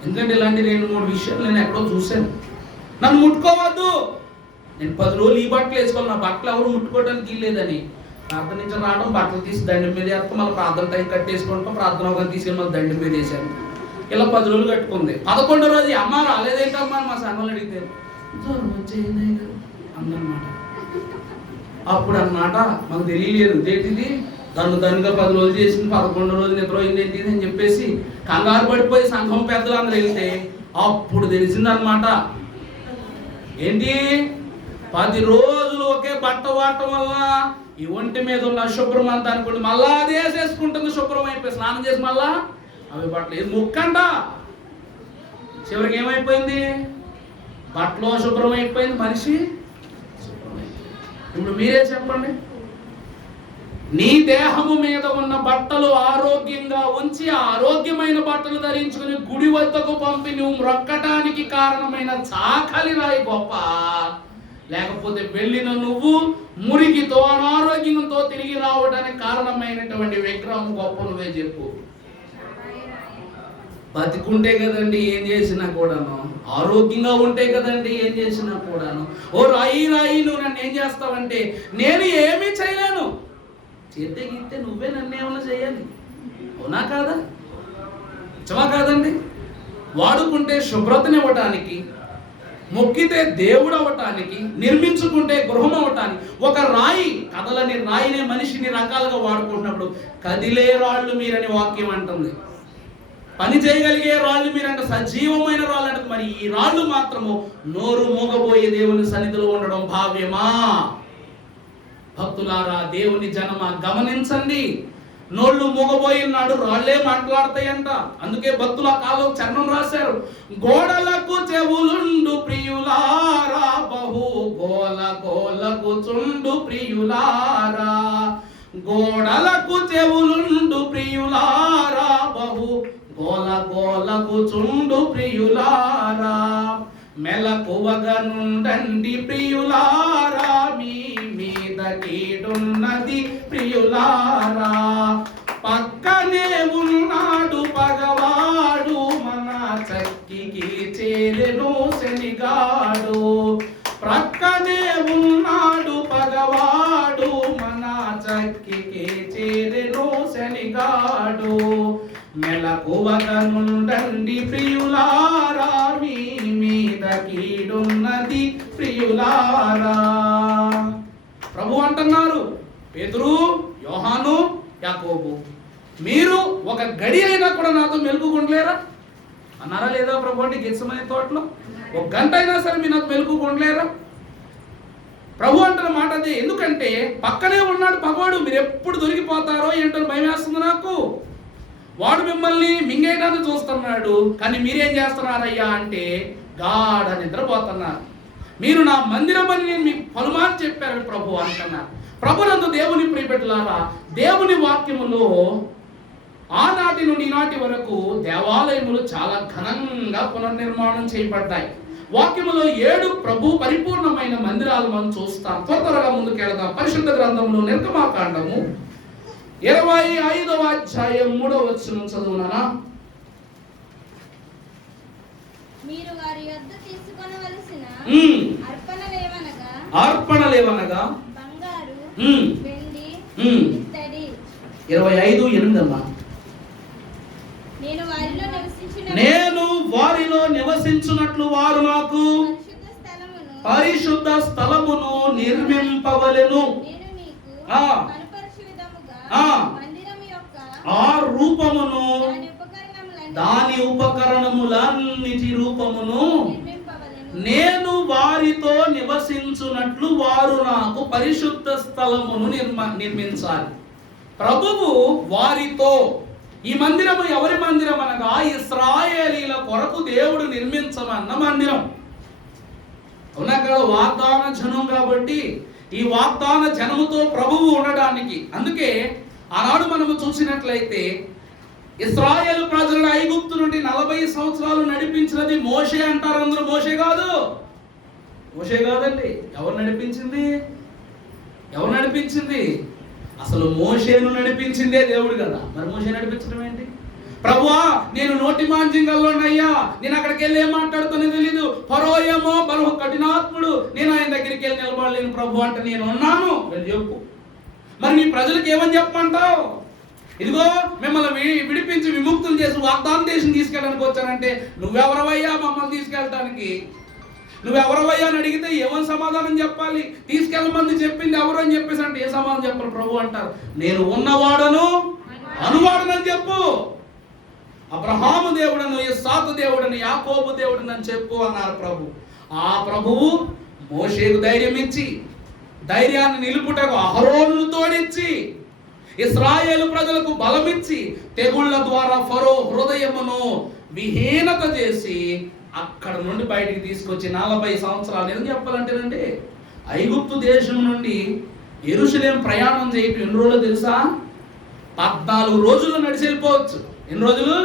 ఎందుకంటే ఇలాంటి 2-3 విషయాలు నేను ఎక్కడో చూశాను. నన్ను ముట్టుకోవద్దు, నేను 10 రోజులు ఈ బట్టలు వేసుకోవాలి, నా బట్టలు ఎవరు ముట్టుకోవడానికి వీల్లేదని ప్రార్థన నుంచి రావడం, బట్టలు తీసి దండం మీద వేస్తాం, మళ్ళీ ప్రార్థన టైం కట్టేసుకుంటాం, ప్రార్థన ఒక తీసుకెళ్ళి మళ్ళీ దండం మీద వేసాను. ఇలా 10 రోజులు కట్టుకుంది. 11వ రోజు అమ్మ రాలేదేంటమ్మా మా సంఘంలో అడిగితే జ్వరం వచ్చేయండి అందనమాట. అప్పుడు అన్నమాట మాకు తెలియలేదు ఏంటిది, దానిగా 10 రోజులు చేసింది, 11వ రోజు నిద్ర ఏంటి అని చెప్పేసి కంగారు పడిపోయి సంఘం పెద్దలు అందరూ వెళ్తే అప్పుడు తెలిసిందనమాట. ఏంటి 10 రోజులు ఒకే బట్ట వాడటం వల్ల ఈ ఒంటి మీద ఉన్న శుభ్రం అంతా అనుకోండి మళ్ళా అదే చేసుకుంటుంది, శుభ్రం అయిపోయి స్నానం చేసి మళ్ళా అవి బట్టలు ఇది ముక్కంట. చివరికి ఏమైపోయింది? బట్టలు శుభ్రం అయిపోయింది, మనిషి శుభ్రం అయిపోయింది. ఇప్పుడు మీరే చెప్పండి, నీ దేహము మీద ఉన్న బట్టలు ఆరోగ్యంగా ఉంచి ఆరోగ్యమైన బట్టలు ధరించుకుని గుడి వద్దకు పంపి నువ్వు మ్రొక్కటానికి కారణమైన చాకలి రాయి గొప్ప, లేకపోతే వెళ్ళిన నువ్వు మురికితో అనారోగ్యంతో తిరిగి రావడానికి కారణమైనటువంటి విగ్రహం గొప్ప? నువ్వే చెప్పు. బతికుంటే కదండి ఏం చేసినా కూడాను, ఆరోగ్యంగా ఉంటే కదండి ఏం చేసినా కూడాను. ఓ రాయి నువ్వు నన్ను ఏం చేస్తావంటే నేను ఏమీ చేయలేను, చేతే గీతే నువ్వే నన్ను ఏమన్నా చేయాలి. అవునా కాదా? నిజమా కాదండి? వాడుకుంటే శుభ్రతనివ్వటానికి, మొక్కితే దేవుడు అవ్వటానికి, నిర్మించుకుంటే గృహం అవ్వటానికి. ఒక రాయి కదలని రాయినే మనిషిని రకాలుగా వాడుకుంటున్నప్పుడు కదిలే రాళ్ళు మీరని వాక్యం అంటుంది. పని చేయగలిగే రాళ్ళు మీరంట, సజీవమైన రాళ్ళు అంట. మరి ఈ రాళ్ళు మాత్రము నోరు మూగబోయే దేవుని సన్నిధిలో ఉండడం భావ్యమా? భక్తులారా, దేవుని జనమా, గమనించండి. నోళ్ళు మూగబోయినాడు రాళ్లే మాట్లాడతాయంట. అందుకే భక్తుల కాలం చరణం రాశారు, గోడలకు చెవులుండు ప్రియులారా, బహు గోల గోలకు చుండు ప్రియులారా, గోడలకు చెవులుండు ప్రియులారా, బహు గోల గోలకు చుండు ప్రియులారా, మెలకువగా నుండండి ప్రియులారా, మీ మీద కీడున్నది ప్రియులారా, పక్కనే ఉన్నాడు పగవాడు, మన చక్కికి చేరెను శనిగాడు, ప్రక్కనే ఉన్నాడు పగవాడు, మన చక్కికి చేరెను శనిగాడు, మెలకువగా నుండండి ప్రియులారా, మీ మీద కీడున్నది ప్రియులారా. ప్రభు అంటున్నారు, పేతురు, యోహాను, యాకోబు, మీరు ఒక గడి అయినా కూడా నాతో మెలుగుకుండలేరా అన్నారా లేదా ప్రభు? అంటే గెత్సెమనే తోటలో 1 గంట అయినా సరే మీరు నాతో మెలుగుకుండలేరా? ప్రభు అంటున్న మాట అదే. ఎందుకంటే పక్కనే ఉన్నాడు పగవాడు, మీరు ఎప్పుడు దొరికిపోతారో ఏంటో భయం వేస్తుంది నాకు. వాడు మిమ్మల్ని మింగేయడానికి చూస్తున్నాడు, కానీ మీరేం చేస్తున్నారయ్యా అంటే గాఢ నిద్రపోతున్నారు. మీరు నా మందిరం అని నేను మీకు పలుమార్లు చెప్పారు ప్రభు అంటున్నారు. ప్రభునందు దేవుని ప్రియబిడ్డలారా, దేవుని వాక్యములో ఆనాటి నుండి ఈనాటి వరకు దేవాలయములు చాలా ఘనంగా పునర్నిర్మాణం చేయబడ్డాయి. వాక్యములో 7 ప్రభు పరిపూర్ణమైన మందిరాలు మనం చూస్తాం. త్వరగా ముందుకెళ్దాం. పరిశుద్ధ గ్రంథంలో నిర్గమాకాండము 25వ అధ్యాయం 3వ వచనం చదువునా. మీరు వారి యొద్ద తీసుకొనవలసిన అర్పణలేవనగా బంగారు, వెండి, ఇత్తడి. 25:8 అమ్మా. నేను వారిలో నివసించున్నట్లు వారు నాకు పరిశుద్ధ స్థలమును నిర్మింపవలెను. ఆ రూపమును, దాని ఉపకరణములన్నిటి రూపమును నేను వారితో నివసించున్నట్లు వారు నాకు పరిశుద్ధ స్థలమును నిర్మించాలి. ప్రభువు వారితో, ఈ మందిరము ఎవరి మందిరం అనగా ఇశ్రాయేలీల కొరకు దేవుడు నిర్మించమన్న మందిరం. అవునా కదా? వాగ్దాన జనం కాబట్టి ఈ వాగ్దాన జనముతో ప్రభువు ఉండడానికి. అందుకే ఆనాడు మనము చూసినట్లయితే ఇశ్రాయేలు ప్రజలను ఐగుప్తు నుండి 40 సంవత్సరాలు నడిపించినది మోషే అంటారు. అందరూ మోషే కాదు, మోషే కాదండి. ఎవరు నడిపించింది? ఎవరు నడిపించింది? అసలు మోషేను నడిపించిందే దేవుడు కదా. మరి మోషే నడిపించడం ఏంటి? ప్రభువా, నేను నోటి మాంజింగల్లోనయ్యా, నేను అక్కడికి వెళ్ళి ఏం మాట్లాడుతానో తెలీదు, ఫరో ఏమో బలు కఠినాత్ముడు, నేను ఆయన దగ్గరికి వెళ్ళి నిలబడలేను ప్రభు అంటే నేను ఉన్నాను, వెళ్ళి చెప్పు. మరి నీ ప్రజలకు ఏమని చెప్పమంటావు? ఇదిగో మిమ్మల్ని విడిపించి విముక్తులు చేసి వాగ్దాన దేశం తీసుకెళ్ళడానికి వచ్చానంటే నువ్వెవరవయ్యా మమ్మల్ని తీసుకెళ్ళటానికి? నువ్వెవరవయ్యా అని అడిగితే ఏమని సమాధానం చెప్పాలి? తీసుకెళ్ళమంది చెప్పింది ఎవరు అని చెప్పేసి అంటే ఏ సమాధానం చెప్పాలి? ప్రభు అంటారు, నేను ఉన్నవాడను అనువాడనని చెప్పు. అబ్రహాము దేవుడను, ఇస్సాకు దేవుడను, యాకోబు దేవుడను అని చెప్పు అన్నారు ప్రభు. ఆ ప్రభువు మోషేకు ధైర్యం ఇచ్చి, ధైర్యాన్ని నిలుపుటకు అహరోనును తోడించి, ఇశ్రాయేలు ప్రజలకు బలమిచ్చి, తెగుళ్ల ద్వారా ఫరో హృదయమును విహీనత చేసి అక్కడ నుండి బయటికి తీసుకొచ్చి 40 సంవత్సరాలు. ఎందుకు చెప్పాలంటేనండి, ఐగుప్తు దేశం నుండి యెరూషలేం ప్రయాణం చేయటం ఎన్ని రోజులు తెలుసా? 14 రోజుల్లో నడిచి వెళ్ళిపోవచ్చు. ఎన్ని రోజులు?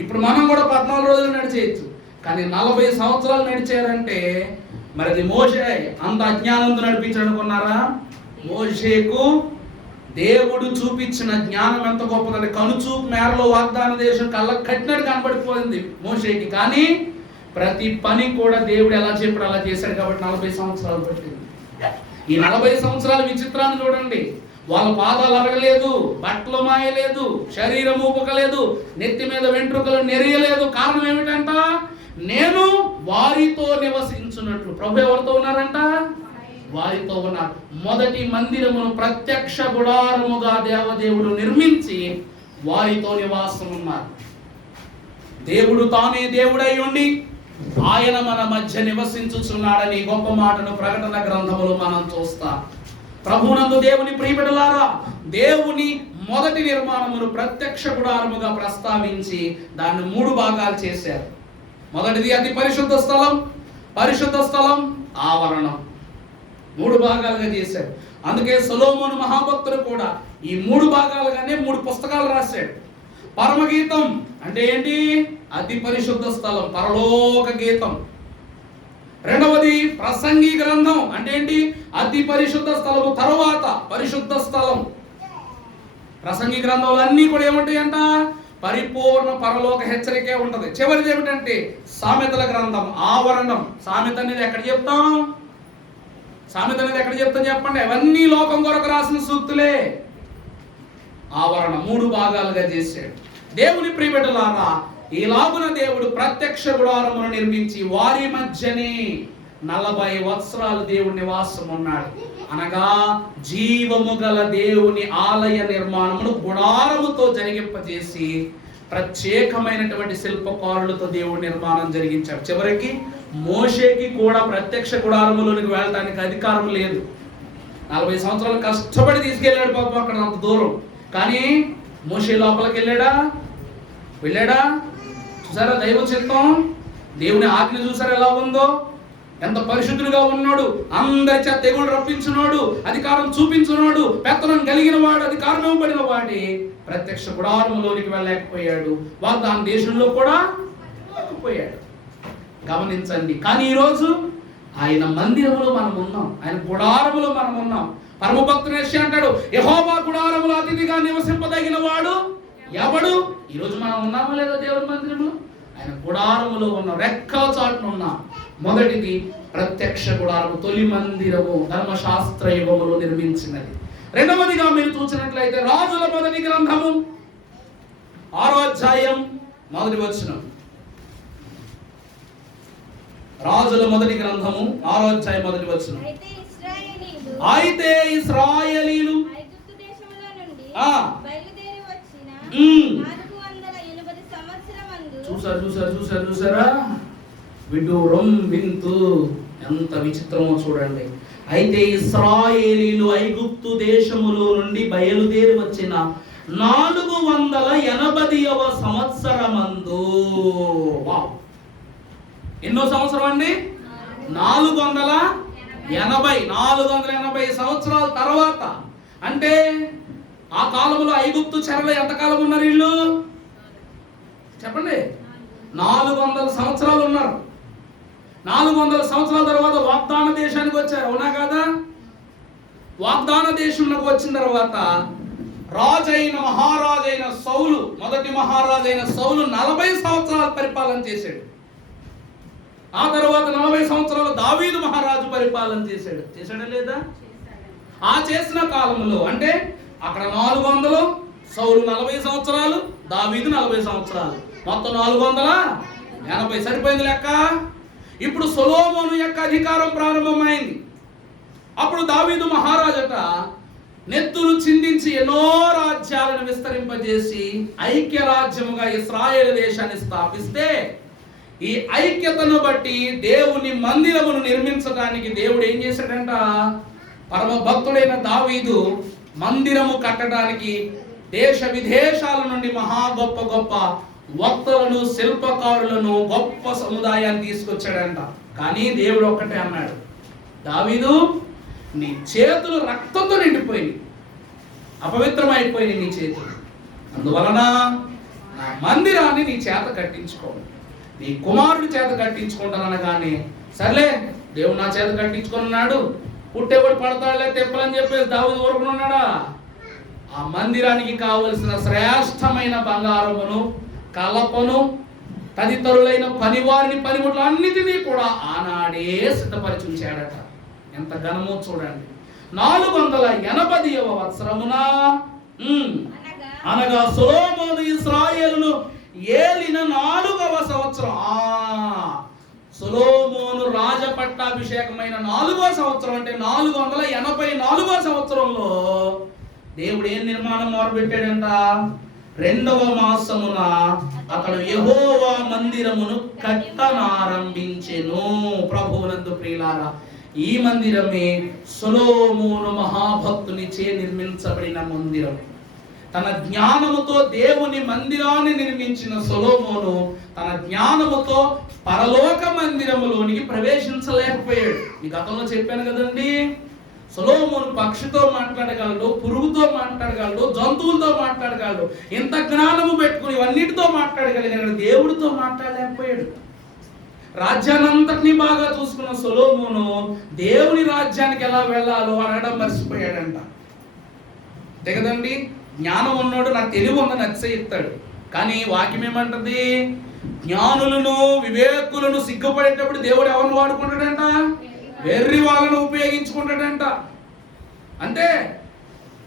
ఇప్పుడు మనం కూడా 14 రోజులు నడిచేయచ్చు. కానీ 40 సంవత్సరాలు నడిచారంటే మరి అది మోషే అంత అజ్ఞానంతో నడిపించాడు అనుకున్నారా? మోషేకు దేవుడు చూపించిన జ్ఞానం ఎంత గొప్పదంటే కనుచూపు మేరలో వాగ్దాన దేశం కళ్ళకు కట్టినట్టు కనబడిపోయింది మోషేకి. కానీ ప్రతి పని కూడా దేవుడు ఎలా చెప్పాడు అలా చేశాడు కాబట్టి 40 సంవత్సరాలు పట్టింది. ఈ 40 సంవత్సరాల విచిత్రాన్ని చూడండి. వాళ్ళ పాదాలు అరగలేదు, బట్టలు మాయలేదు, శరీరం ఊపకలేదు, నెత్తి మీద వెంట్రుకలు నెరియలేదు. కారణం ఏమిటంట? నేను వారితో నివసించున్నట్లు. ప్రభు ఎవరితో ఉన్నారంట? వారితో ఉన్నారు. మొదటి మందిరమును ప్రత్యక్ష గుడారముగా దేవదేవుడు నిర్మించి వారితో నివాసం ఉన్నారు. దేవుడు తానే దేవుడై ఉండి ఆయన మన మధ్య నివసించుచున్నాడని గొప్ప మాటను ప్రకటన గ్రంథములో మనం చూస్తాం. ప్రభునందు దేవుని ప్రియబిడ్డలారా, దేవుని మొదటి నిర్మాణమును ప్రత్యక్ష గుడారముగా ప్రస్తావించి దాన్ని 3 భాగాలు చేశారు. మొదటిది అతి పరిశుద్ధ స్థలం, పరిశుద్ధ స్థలం, ఆవరణం. 3 భాగాలుగా చేశాడు. అందుకే సొలొమోను మహాభక్తుడు కూడా ఈ 3 భాగాలుగానే 3 పుస్తకాలు రాశాడు. పరమగీతం అంటే ఏంటి? అతి పరిశుద్ధ స్థలం, పరలోక గీతం. రెండవది ప్రసంగి గ్రంథం అంటే ఏంటి? అతి పరిశుద్ధ స్థలము తరువాత పరిశుద్ధ స్థలం. ప్రసంగి గ్రంథంలో అన్నీ కూడా ఏముంటాయి అంట? పరిపూర్ణ పరలోక హెచ్చరికే ఉంటది. చివరిది ఏమిటంటే సామెతల గ్రంథం, ఆవరణం. సామెత అనేది ఎక్కడ చెప్తాం? సామెత అనేది ఎక్కడ చెప్తాం చెప్పండి? అవన్నీ లోకం కొరకు రాసిన సూక్తులే. ఆవరణం 3 భాగాలుగా చేశాడు. దేవుని ప్రియబిడ్డలారా, ఈలాగున దేవుడు ప్రత్యక్ష గుడారమును నిర్మించి వారి మధ్యనే 40 వత్సరాలు దేవుని నివాసం ఉన్నాడు. అనగా జీవము గల దేవుని ఆలయ నిర్మాణమును గుడారముతో జరిగింపజేసి ప్రత్యేకమైనటువంటి శిల్పకారులతో దేవుడు నిర్మాణం జరిగించాడు. చివరికి మోషేకి కూడా ప్రత్యక్ష గుడారములోనికి వెళ్ళడానికి అధికారం లేదు. 40 సంవత్సరాలు కష్టపడి తీసుకెళ్ళాడు పాపం అక్కడ అంత దూరం. కానీ మోషే లోపలికి వెళ్ళాడా? చూసారా దైవ చిత్తం? దేవుని ఆజ్ఞ చూసారా ఎలా ఉందో? ఎంత పరిశుద్ధుడిగా ఉన్నాడు, అందరి చేత తెగులు రప్పించున్నాడు, అధికారం చూపించున్నాడు, పెత్తనం కలిగిన వాడు, అధికారం ఇవ్వబడిన వాడి ప్రత్యక్ష గుడారములోనికి వెళ్ళలేకపోయాడు. వాగ్దాన దేశంలో కూడా పోయాడు. గమనించండి. కానీ ఈరోజు ఆయన మందిరంలో మనం ఉన్నాం, ఆయన గుడారములో మనం ఉన్నాం. పరమభక్తుడు యెషయా అంటాడు, యెహోవా గుడారములో అతిథిగా నివసింపదగిన వాడు ఎవడు? ఈరోజు మనం ఉన్నామో లేదో దేవుని మందిరంలో? ఆయన గుడారములో ఉన్నాం, రెక్కల చాటున ఉన్నాం. మొదటిది ప్రత్యక్ష గుడారము, తొలి మందిరము ధర్మశాస్త్ర యుగములో నిర్మించినది. రెండవదిగా మీరు చూసినట్లయితే రాజుల మొదటి గ్రంథము 6వ అధ్యాయం 1వ వచనం. రాజుల మొదటి గ్రంథము 6వ అధ్యాయం 1వ వచనం. అయితే ఇశ్రాయేలీలు ఐగుప్తు దేశములో నుండి బయలుదేరి వచ్చిన 480 సంవత్సరమందు చూసారా విడ్డూరం వింతు ఎంత విచిత్రమో చూడండి. అయితే ఇశ్రాయేలీలు ఐగుప్తు దేశములో నుండి బయలుదేరి వచ్చిన 480వ సంవత్సరమందు. ఎన్నో సంవత్సరం అండి? 480 సంవత్సరాల తర్వాత. అంటే ఆ కాలంలో ఐగుప్తు చెరలో ఎంతకాలం ఉన్నారు వీళ్ళు చెప్పండి? 400 సంవత్సరాలు ఉన్నారు. 400 సంవత్సరాల తర్వాత వాగ్దాన దేశానికి వచ్చారు, అవునా కాదా? వాగ్దాన దేశంలోకి వచ్చిన తర్వాత మహారాజైన సౌలు, మొదటి మహారాజైన సౌలు 40 సంవత్సరాలు పరిపాలన చేశాడు. ఆ తర్వాత 40 సంవత్సరాలు దావీదు మహారాజు పరిపాలన చేశాడు. చేశాడా లేదా? ఆ చేసిన కాలంలో అంటే అక్కడ 400, సౌలు 40 సంవత్సరాలు, దావీదు 40 సంవత్సరాలు, మొత్తం 480. సరిపోయింది లెక్క. ఇప్పుడు సొలొమోను యొక్క అధికారం ప్రారంభమైంది. అప్పుడు దావీదు మహారాజట నెత్తులు చిందించి ఎన్నో రాజ్యాలను విస్తరింపజేసి ఐక్య రాజ్యముగా ఇశ్రాయేలు దేశాన్ని స్థాపిస్తే, ఈ ఐక్యతను బట్టి దేవుని మందిరమును నిర్మించడానికి దేవుడు ఏం చేశాడంట? పరమ భక్తుడైన దావీదు మందిరము కట్టడానికి దేశ విదేశాల నుండి మహా గొప్ప గొప్ప వక్తలను, శిల్పకారులను, గొప్ప సముదాయాన్ని తీసుకొచ్చాడంట. కానీ దేవుడు ఒక్కటే అన్నాడు, దావీదు నీ చేతులు రక్తంతో నిండిపోయింది, అపవిత్రమైపోయింది నీ చేతులు, అందువలన నా మందిరాన్ని నీ చేత కట్టించుకో, నీ కుమారుడి చేత కట్టించుకుంటాననగానే సర్లే దేవుడు నా చేత కట్టించుకున్నాడు, పుట్టేవాడు పడతాడులే తెప్పలని చెప్పేసి దావీదు ఊరుకున్నాడా? ఆ మందిరానికి కావలసిన శ్రేష్టమైన బంగారమును, కలపను, తదితరులైన పనివారిని, పనిముట్లు అన్నిటినీ కూడా ఆనాడే సిద్ధపరిచి ఉంచాడట. ఎంత ఘనమో చూడండి. 480వ సంవత్సరమున అనగా సొలొమోను ఇశ్రాయేలును ఏలిన 4వ సంవత్సరం, సొలొమోను రాజపట్టాభిషేకమైన 4వ సంవత్సరం అంటే 484వ సంవత్సరంలో దేవుడు ఏం నిర్మాణం మొదలుపెట్టాడంట? 2వ మాసమున అతడు యెహోవా మందిరమును కట్టనారంభించెను. ప్రభువునందు ప్రియులారా, ఈ మందిరమే సొలొమోను మహాభక్తునిచే నిర్మించబడిన మందిరం. తన జ్ఞానముతో దేవుని మందిరాన్ని నిర్మించిన సొలొమోను తన జ్ఞానముతో పరలోక మందిరములోనికి ప్రవేశించలేకపోయాడు. ఈ గతంలో చెప్పాను కదండి, సొలొమోను పక్షితో మాట్లాడగలడు, పురుగుతో మాట్లాడగలడు, జంతువులతో మాట్లాడగలడు. ఇంత జ్ఞానము పెట్టుకుని ఇవన్నిటితో మాట్లాడగలిగాడు, దేవుడితో మాట్లాడలేకపోయాడు. రాజ్యాన్నంతటినీ బాగా చూసుకున్న సొలొమోను దేవుని రాజ్యానికి ఎలా వెళ్ళాలో అడగడం మర్చిపోయాడంట. అంతే కదండి, జ్ఞానం ఉన్నాడు, నాకు తెలివి ఉందని అతిశయిస్తాడు. కానీ వాక్యం ఏమంటది? జ్ఞానులను, వివేకులను సిగ్గుపడేటప్పుడు దేవుడు ఎవరిని వాడుకుంటాడంట? వెర్రి వాళ్ళను ఉపయోగించుకుంటాడంట. అంటే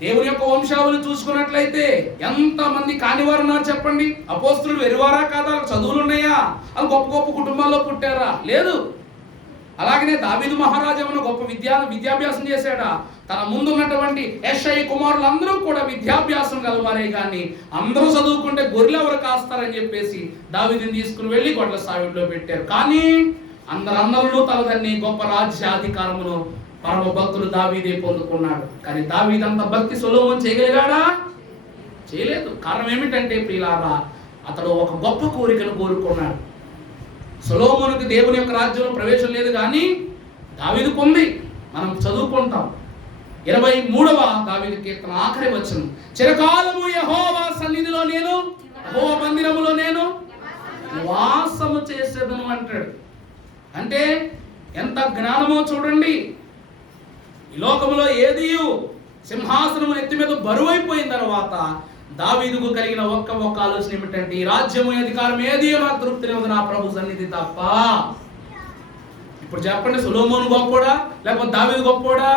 దేవుని యొక్క వంశావళి చూసుకున్నట్లయితే ఎంతమంది కానివారు ఉన్నారు చెప్పండి? అపోస్తులు వెర్రివారా కాదా? చదువులు ఉన్నాయా? వాళ్ళు గొప్ప గొప్ప కుటుంబాల్లో పుట్టారా? లేదు. అలాగనే దావీదు మహారాజు ఏమన్నా గొప్ప విద్యాభ్యాసం చేశాడా? తన ముందున్నటువంటి యెషయి కుమారులు అందరూ కూడా విద్యాభ్యాసం గలవారే, కానీ అందరూ చదువుకుంటే గొర్రెలు ఎవరు కాస్తారని చెప్పేసి దావీదుని తీసుకుని వెళ్ళి గొడ్ల సావిడిలో పెట్టారు. కానీ అందరూ తలదన్ని గొప్ప రాజ్యాధికారమును పరమ భక్తులు దావీదే పొందుకున్నాడు. కానీ దావీదంత భక్తి సొలొమోను చేయగలిగాడా? చేయలేదు. కారణం ఏమిటంటే ప్రియులారా, అతడు ఒక గొప్ప కోరికను కోరుకున్నాడు. సొలొమోనుకి దేవుని యొక్క రాజ్యంలో ప్రవేశం లేదు, కానీ దావీదుకు ఉంది. మనం చదువుకుంటాం 23వ దావీదు కీర్తన ఆఖరి వచనం, చిరకాలము యెహోవా సన్నిధిలో నేను, యెహోవా మందిరములో నేను నివాసము చేసేదను అంటాడు. అంటే ఎంత జ్ఞానమో చూడండి. ఈ లోకములో ఏది సింహాసనము నెత్తి మీద బరువైపోయిన తర్వాత దావీదుకు కలిగిన ఒక్క ఆలోచన ఏమిటంటే, ఈ రాజ్యము, అధికారం ఏది నాకు తృప్తి లేదు, నా ప్రభు సన్నిధి తప్ప. ఇప్పుడు చెప్పండి, సొలొమోను గొప్పోడా లేకపోతే దావీదు గొప్పోడా?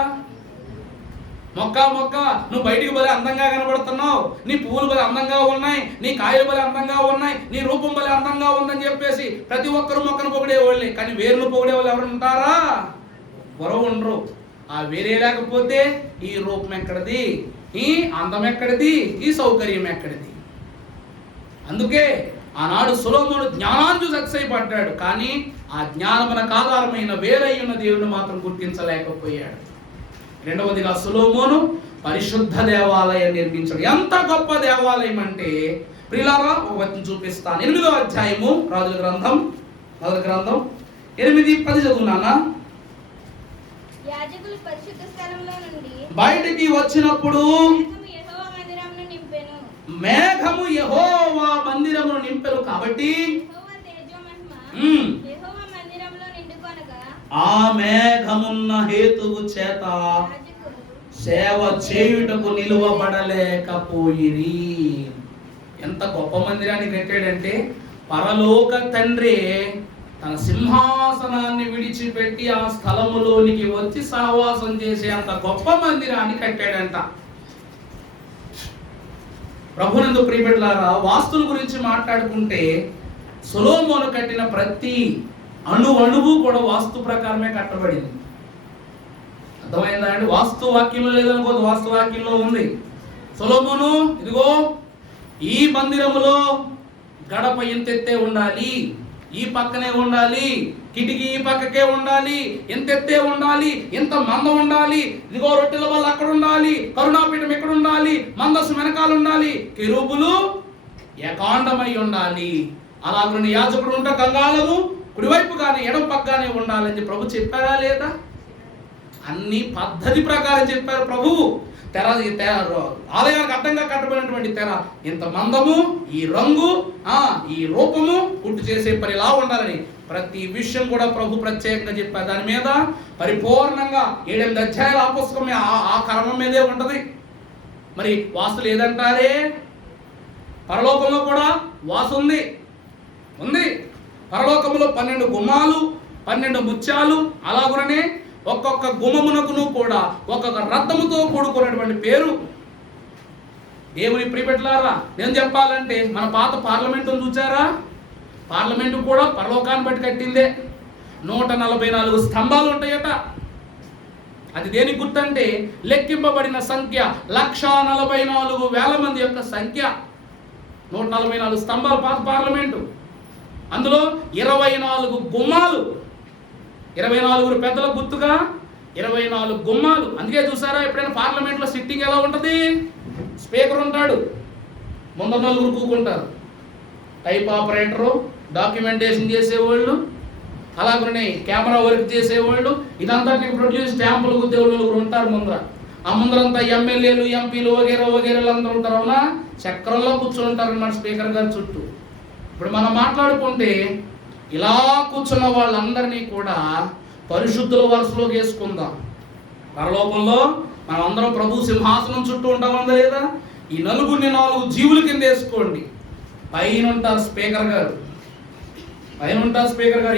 మొక్క నువ్వు బయటికి బలి అందంగా కనబడుతున్నావు, నీ పువ్వులు బలి అందంగా ఉన్నాయి, నీ కాయలు బలి అందంగా ఉన్నాయి, నీ రూపం బలి అందంగా ఉందని చెప్పేసి ప్రతి ఒక్కరు మొక్కను పొగిడేవాళ్ళే. కానీ వేరును పొగిడేవాళ్ళు ఎవరు ఉంటారా? ఎవరో ఉండరు. ఆ వేరే లేకపోతే ఈ రూపం ఎక్కడిది, ఈ అందం ఎక్కడిది, ఈ సౌకర్యం ఎక్కడిది? అందుకే ఆనాడు సొలొమోను జ్ఞానాన్ని చూసి అతిశయపడ్డాడు. కానీ ఆ జ్ఞానమునకు ఆధారమైన వేరయ్యున్న దేవుని మాత్రం గుర్తించలేకపోయాడు. రెండవదిగా సొలొమోను పరిశుద్ధ దేవాలయం నిర్మించాడు. ఎంత గొప్ప దేవాలయం అంటే ప్రియులారా, ఒక వచనం చూపిస్తాను. 8వ అధ్యాయము రాజుల గ్రంథం, మొదటి గ్రంథం 8:10 చదువునానా. యాజకులు పరిశుద్ధ స్థలంలో నుండి బయటికి వచ్చినప్పుడు మేఘము యెహోవా మందిరమును నింపెను. కాబట్టి యెహోవా ఆ మేఘమున్న హేతువు చేత యాజకులు సేవ చేయుటకు నిలువబడలేకపోయిరి. ఎంత గొప్ప మందిరాన్ని కట్టాడంటే పరలోక తండ్రి తన సింహాసనాన్ని విడిచిపెట్టి ఆ స్థలములోనికి వచ్చి సహవాసం చేసే అంత గొప్ప మందిరాన్ని కట్టాడంట. ప్రభునందు ప్రియబిడ్డలారా, వాస్తుల గురించి మాట్లాడుకుంటే సొలొమోను కట్టిన ప్రతి అణువు కూడా వాస్తు ప్రకారమే కట్టబడింది. అర్థమైందా అండి? వాస్తు వాక్యంలో లేదనుకోదు, వాస్తు వాక్యంలో ఉంది. సొలొమోను ఇదిగో ఈ మందిరములో గడప ఎంత ఎత్తే ఉండాలి, ఈ పక్కనే ఉండాలి, కిటికీ ఈ పక్కకే ఉండాలి, ఎంత ఎత్తే ఉండాలి, ఎంత మంద ఉండాలి, ఇదిగో రొట్టెల వల్ల అక్కడ ఉండాలి, కరుణాపీఠం ఎక్కడ ఉండాలి, మందస్సు వెనకాల ఉండాలి, కెరూబులు ఏకాండమై ఉండాలి, అలాగే యాజకుడు ఉంటే గంగాళము కుడివైపు కానీ ఎడమ పక్కనే ఉండాలని ప్రభు చెప్పారా లేదా? అన్ని పద్ధతి ప్రకారం చెప్పారు ప్రభువు. ఆలయానికి అడ్డంగా కట్టబడినటువంటి తెర ఇంత మందము, ఈ రంగు, ఈ రూపము, కుట్టు చేసే పని ఇలా ఉండాలని ప్రతి విషయం కూడా ప్రభు ప్రత్యేకంగా చెప్పారు. దాని మీద పరిపూర్ణంగా 7 అధ్యాయాల ఆ పుస్తకం ఆ కర్మం మీదే ఉంటది. మరి వాస్తు లేదంటారే, పరలోకంలో కూడా వాసు ఉంది. పరలోకంలో 12 గుమ్మాలు, 12 ముత్యాలు, అలాగనే ఒక్కొక్క గుమ్మమునకును కూడా ఒక్కొక్క రత్నముతో కూడుకున్నటువంటి పేరు. దేవుని ప్రియబిడ్డలారా, నేను చెప్పాలంటే మన పాత పార్లమెంటును చూచారా? పార్లమెంటు కూడా పరలోకాన్ని బట్టి కట్టిందే. 144 స్తంభాలు ఉంటాయట. అది దేనికి గుర్తంటే లెక్కింపబడిన సంఖ్య 1,44,000 మంది యొక్క సంఖ్య. 144 స్తంభాలు పాత పార్లమెంటు. అందులో 24 గుమ్మాలు, 24 పెద్దల గుర్తుగా 24 గుమ్మాలు. అందుకే చూసారా, ఎప్పుడైనా పార్లమెంట్లో సిట్టింగ్ ఎలా ఉంటుంది? స్పీకర్ ఉంటాడు, ముందు 4 కూకుంటారు, టైప్ ఆపరేటరు, డాక్యుమెంటేషన్ చేసేవాళ్ళు, అలాగనే కెమెరా వర్క్ చేసేవాళ్ళు, ఇదంతా ప్రొడ్యూస్ స్టాంపులు గుద్దే వాళ్ళు ఉంటారు ముందర. ఆ ముందరంతా ఎమ్మెల్యేలు, ఎంపీలు వగేరా అందరూ ఉంటారు. అవునా? చక్రంలో కూర్చొని ఉంటారు అన్నమాట స్పీకర్ గారి చుట్టూ. ఇప్పుడు మనం మాట్లాడుకుంటే ఇలా కూర్చున్న వాళ్ళందరినీ కూడా పరిశుద్ధుల వరుసలోకి వేసుకుందాం. పరలోకంలో మనం అందరం ప్రభు సింహాసనం చుట్టూ ఉంటామా లేదా? ఈ నలుగురిని 4 జీవుల కింద వేసుకోండి. పైన ఉంటారు స్పీకర్ గారు.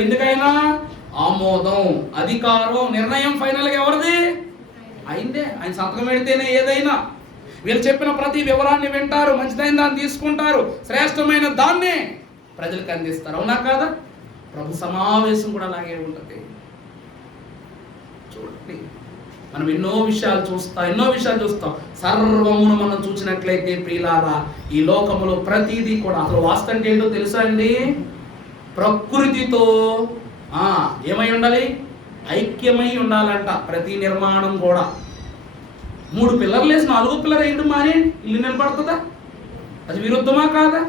ఎందుకైనా ఆమోదం, అధికారం, నిర్ణయం ఫైనల్గా ఎవరిది? అయిందే. ఆయన సంతకం పెడితేనే ఏదైనా. వీళ్ళు చెప్పిన ప్రతి వివరాన్ని వింటారు, మంచిదైన దాన్ని తీసుకుంటారు, శ్రేష్టమైన దాన్నే ప్రజలకు అందిస్తారు. అవునా కాదా? ప్రభు సమావేశం కూడా అలాగే ఉంటుంది. చూడండి, మనం ఎన్నో విషయాలు చూస్తాం. సర్వమును మనం చూసినట్లయితే ప్రియులారా, ఈ లోకములో ప్రతిదీ కూడా అసలు వాస్తవం అంటే ఏంటో తెలుసా అండి? ప్రకృతితో ఏమై ఉండాలి? ఐక్యమై ఉండాలంట. ప్రతి నిర్మాణం కూడా 3 పిల్లర్లు వేసి 4వ పిల్లర్ వేయడం మానే ఇల్లు నిలబడుతుందా? అది విరుద్ధమా కాదా?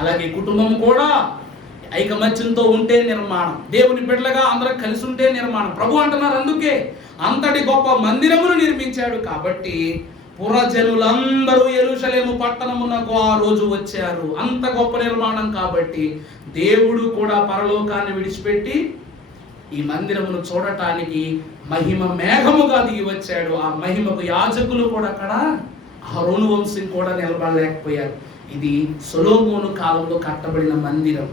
అలాగే కుటుంబం కూడా ఐకమత్యంతో ఉంటే నిర్మాణం. దేవుని బిడ్డలుగా అందరం కలిసి ఉంటే నిర్మాణం. ప్రభు అంటున్నారు, అందుకే అంతటి గొప్ప మందిరమును నిర్మించాడు కాబట్టి పురజనులందరూ యెరూషలేము పట్టణమునకు ఆ రోజు వచ్చారు. అంత గొప్ప నిర్మాణం కాబట్టి దేవుడు కూడా పరలోకాన్ని విడిచిపెట్టి ఈ మందిరమును చూడటానికి మహిమ మేఘముగా దిగి వచ్చాడు. ఆ మహిమకు యాజకులు కూడా అక్కడ అహరోను వంశం కూడా నిలబడలేకపోయారు. ఇది సొలొమోను కాలంలో కట్టబడిన మందిరం,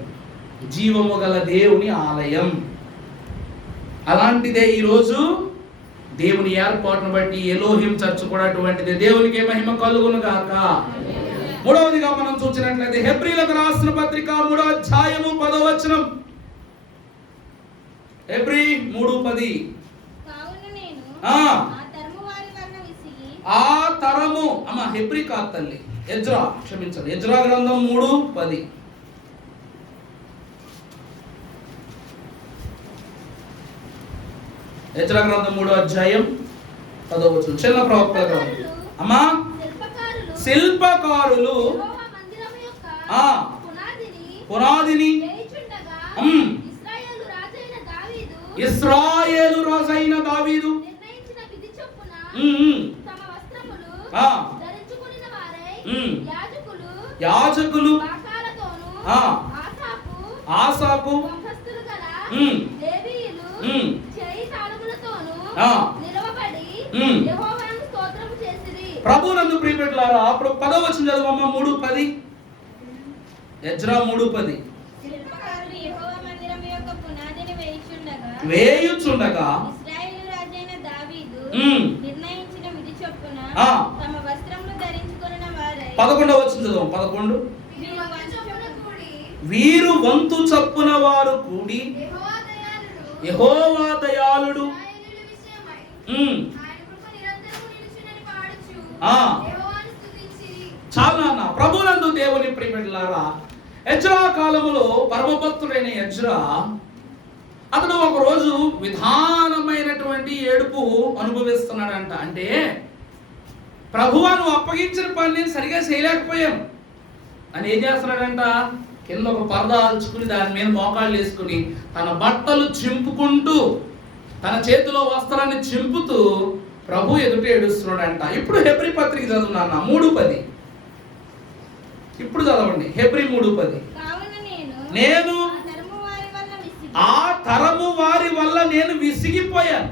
జీవము గల దేవుని ఆలయం. అలాంటిదే ఈరోజు దేవుని ఏర్పాటును బట్టి ఎలోహిం చర్చ్ కూడా అటువంటిదే. దేవునికి మహిమ కలుగును గాక. మూడవదిగా మనం చూసినట్లయితే హెబ్రీలకు రాసిన పత్రిక 3వ అధ్యాయము 10వ వచనం. హెబ్రీ 3:10. కావున నేను ఆ తరము వారి వలన విసిగి, ఆ తరము హెబ్రీ కాదు తల్లి, ఎజ్రా గ్రంథం 3:10. ఎజ్రా గ్రంథం 3వ అధ్యాయం 10వ వచనం. చిన్న ప్రవక్త గ్రంథం. శిల్పకారులు యెహోవా మందిరము యొక్క పునాదిని వేయుచుండగా ఇశ్రాయేలు రాజైన దావీదు నిర్ణయించిన విధి చొప్పున తమ వస్త్రములు ధరించుకొనిన వారై యాజకులు బాకాలతోను ఆసాపు వంశస్థులు గల లేవీయులు చేయి తాళములతోను ఆ. నిలవబడి ఉమ్. యెహోవాను స్తోత్రము చేసిరి. ప్రభువునందు ప్రియపెట్టులారా, అప్పుడు 10వ వచనం చదవమ్మా. 3:10. ఎజ్రా 3:10. శిల్పకారుడు యెహోవా మందిరం యొక్క పునాదిని వేయుచుండగా వేయుచుండగా ఇశ్రాయేలు రాజైన దావీదు ఉమ్. నిర్ణయించిన విధి చొప్పున ఆ. తమ వస్త్రములు ధరించుకొనిన వారై 11వ వచనం చదవం. 11. వీరు వంశమున కూడి వీరు వంతు చప్పున వారు కూడి యెహోవా దయాళుడు యెహోవా దయాళుడు ఇశ్రాయేలీయుల విషయమై ఉమ్. ఆయన కృప నిరంతరము నిలుచునని పాడుచు ఆ. యెహోవాను స్తుతించిరి. చాలా అన్న ప్రభునందు దేవుని ప్రియమిట్లారా, ఎజ్రా కాలములో పరమభక్తుడైన ఎజ్రా అతడు ఒక రోజు విధానమైనటువంటి ఏడుపు అనుభవిస్తున్నాడంట. అంటే ప్రభువును అప్పగించిన పని నేను సరిగా చేయలేకపోయాను అని ఏం చేస్తున్నాడంట, కింద ఒక పరదా ఆల్చుకుని దాని మీద మోకాళ్ళు వేసుకుని తన బట్టలు చింపుకుంటూ తన చేతిలో వస్త్రాన్ని చింపుతూ ప్రభు ఎదుట ఏడుస్తున్నాడంట. ఇప్పుడు హెబ్రీ పత్రిక చదువున్నాను 3:10. ఇప్పుడు చదవండి హెబ్రీ 3:10. కావున నేను ఆ తరము వారి వల్ల నేను విసిగిపోయాను.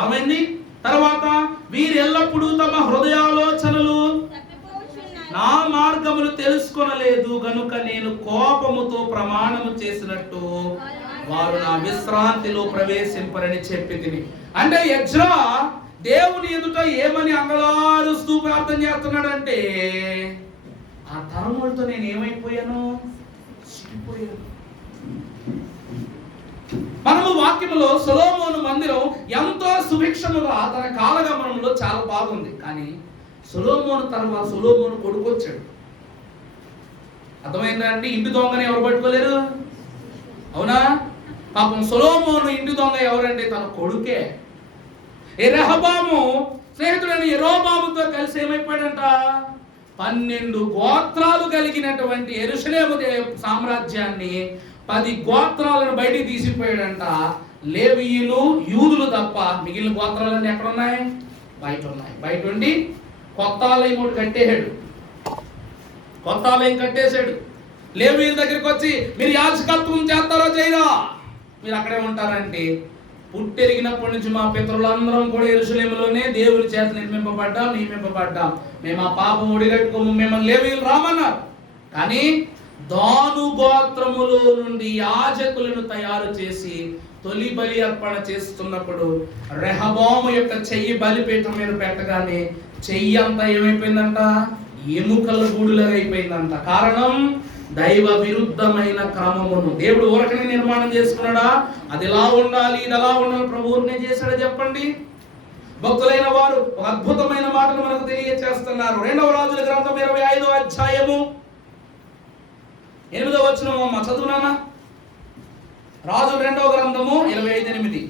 ఆమెని తర్వాత వీరెల్లప్పుడూ తమ హృదయాలోచనలు తప్పిపోవచ్చున్నారు. నా మార్గములు తెలుసుకొనలేదు గనుక నేను కోపముతో ప్రమాణము చేసినట్టు వారు నా విశ్రాంతిలో ప్రవేశింపరని చెప్పి. అంటే ఎజ్రా దేవుని ఎదుట ఏమని అంగలారుస్తూ ప్రార్థన చేస్తున్నాడంటే, ఆ తరములతో నేను ఏమైపోయాను, సిగ్గిపోయాను. మనము వాక్యములో సొలొమోను మందిరం ఎంతో సుభిక్షముగా తన కాలగమనంలో చాలా బాగుంది. కానీ సొలొమోను తర్వాత సొలొమోను కొడుకు వచ్చాడు. అర్థమైందా అండి? ఇంటి దొంగని ఎవరు పట్టుకోలేరు, అవునా? పాపం సొలొమోను ఇంటి దొంగ ఎవరంటే తన కొడుకే. రెహబాము స్నేహితుడైన యెరోబాముతో కలిసి ఏమైపోయాడంట, 12 గోత్రాలు కలిగినటువంటి యెరూషలేము సామ్రాజ్యాన్ని 10 గోత్రాలను బయటికి తీసిపోయాడంట. లేవీయులు యూదులు తప్ప మిగిలిన గోత్రాలన్నీ ఎక్కడ ఉన్నాయి, బయట ఉన్నాయి. బయట ఉండి కొత్త ఆలయం ఒకటి కట్టేశాడు. కొత్త ఆలయం కట్టేశాడు. లేవీయుల దగ్గరికి వచ్చి మీరు యాజకత్వం చేస్తారో చేయరా, మీరు అక్కడే ఉంటారంటే, పుట్టెరిగినప్పటి నుంచి మా పితరులందరం కూడా యెరూషలేములోనే దేవుని చేత నియమింపబడ్డాం. మేము ఆ పాపం ఒడిగట్టుకోము, మిమ్మల్ని లేవీయులు రామన్నారు. కానీ దాను గోత్రములో నుండి యాజకులను తయారు చేసి తొలి బలి అర్పణ చేస్తున్నప్పుడు రెహబాము యొక్క చెయ్యి బలిపీఠం మీద పెట్టగానే చెయ్యి అంతా ఏమైపోయిందంట, ఎముకల గూడులాగా అయిపోయిందంట. కారణం దైవ విరుద్ధమైన క్రమమును. దేవుడు ఊరకనే నిర్మాణం చేసుకున్నాడా, అది ఎలా ఉండాలి ఇది ఎలా ఉండాలి ప్రభువునే చేశాడా చెప్పండి? భక్తులైన వారు ఒక అద్భుతమైన మాటను మనకు తెలియజేస్తున్నారు. 2వ రాజుల గ్రంథం 25వ అధ్యాయము 8వ వచనం అమ్మ చదువునానా. రాజు 2వ గ్రంథము 25:8.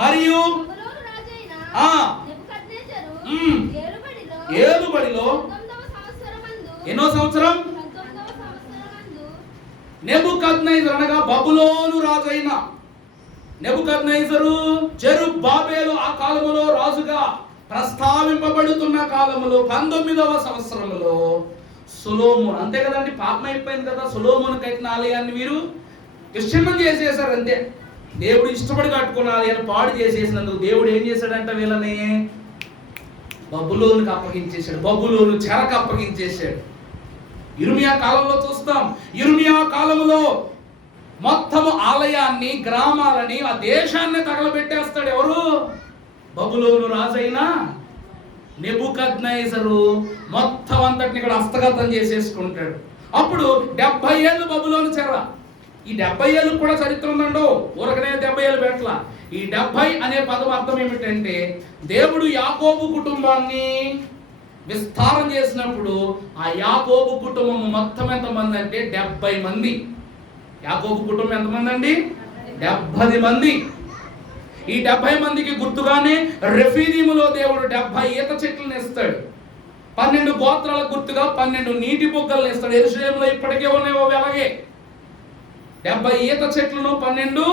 మరియు బబులోను రాజైన ఆ నెబుకద్నెజరు ఏలుబడిలో 19వ సంవత్సరమందు ఎన్నో సంవత్సరం 19వ సంవత్సరమందు నెబుకద్నెజరు అనగా బబులోను రాజైన నెబుకద్నెజరు జెరుబ్బాబెలు ఆ కాలములో రాజుగా ప్రస్తావింపబడుతున్న కాలములో 19వ సంవత్సరములో సొలొమోను, అంతే కదండి, పాపం అయిపోయింది కదా, సొలొమోను కట్టిన ఆలయాన్ని వీరు విచ్ఛిన్నం చేసేసారు. అంతే, దేవుడు ఇష్టపడి కట్టుకున్న ఆలయాన్ని పాడు చేసేసినందుకు దేవుడు ఏం చేశాడంట, వీళ్ళని బబులోనుకి అప్పగించేశాడు. బబులోను చెరకు అప్పగించేశాడు. ఇర్మియా కాలంలో చూస్తాం, ఇర్మియా కాలంలో మొత్తము ఆలయాన్ని, గ్రామాలని, ఆ దేశాన్ని తగలబెట్టేస్తాడు. ఎవరు? బబులోను రాజైన నెబుకద్నెజరు మొత్తం అంతటిని ఇక్కడ హస్తగతం చేసేసుకుంటాడు. అప్పుడు 70 ఏళ్ళు బబులోను చెర. ఈ 70 ఏళ్ళు కూడా చరిత్ర ఉందండో, ఊరకనే 70 ఏళ్ళు పెట్టల. ఈ 70 అనే పదం అర్థం ఏమిటంటే, దేవుడు యాకోబు కుటుంబాన్ని విస్తారం చేసినప్పుడు ఆ యాకోబు కుటుంబం మొత్తం ఎంతమంది అంటే 70 మంది. యాకోబు కుటుంబం ఎంతమంది అండి? 70 మంది. ఈ 70 మందికి గుర్తుగానే రెఫీదీములో దేవుడు 70 ఈత చెట్లను ఇస్తాడు. 12 గోత్రాల గుర్తుగా 12 నీటి బుగ్గలను ఇస్తాడు. యెరూషలేములో ఇప్పటికే ఉన్నాయి అలాగే 70 ఈత చెట్లను 12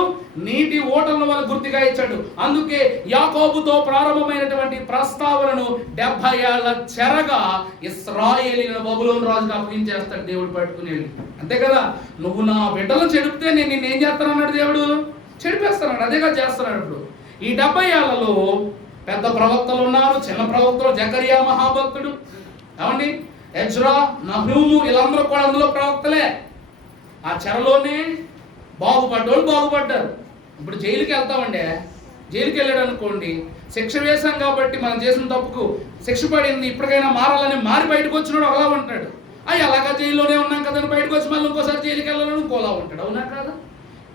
నీటి ఓటలను వాళ్ళ గుర్తుగా ఇచ్చాడు. అందుకే యాకోబుతో ప్రారంభమైనటువంటి ప్రస్తావనను 70 ఏళ్ల చెరగా ఇశ్రాయేలీయులను బబులోను రాజుకు అప్పగించేస్తాడు దేవుడు పట్టుకుని. అంతే కదా, నువ్వు నా బిడ్డలను చెడిపితే నేను నిన్నేం చేస్తానన్నాడు దేవుడు, చెడిపేస్తున్నాడు. అదేగా చేస్తున్నాడు. ఇప్పుడు ఈ 70 ఏళ్లలో పెద్ద ప్రవక్తలు ఉన్నారు, చిన్న ప్రవక్తలు. జకరియా మహాభక్తుడు, ఏమండి, ఎజ్రా, నహూము, వీళ్ళందరూ కూడా అందులో ప్రవక్తలే. ఆ చెరలోనే బాగుపడ్డోళ్ళు బాగుపడ్డారు. ఇప్పుడు జైలుకి వెళ్తామండి, జైలుకి వెళ్ళాడు అనుకోండి, శిక్ష వేశాం కాబట్టి మనం చేసిన తప్పుకు శిక్ష పడింది, ఇప్పటికైనా మారాలని మారి బయటకు వచ్చినాడు ఒకలా ఉంటాడు. అలాగా జైల్లోనే ఉన్నాం కదని బయటకు వచ్చి మళ్ళీ ఇంకోసారి జైలుకి వెళ్ళాలని ఇంకోలా ఉంటాడు. అవునా కాదా?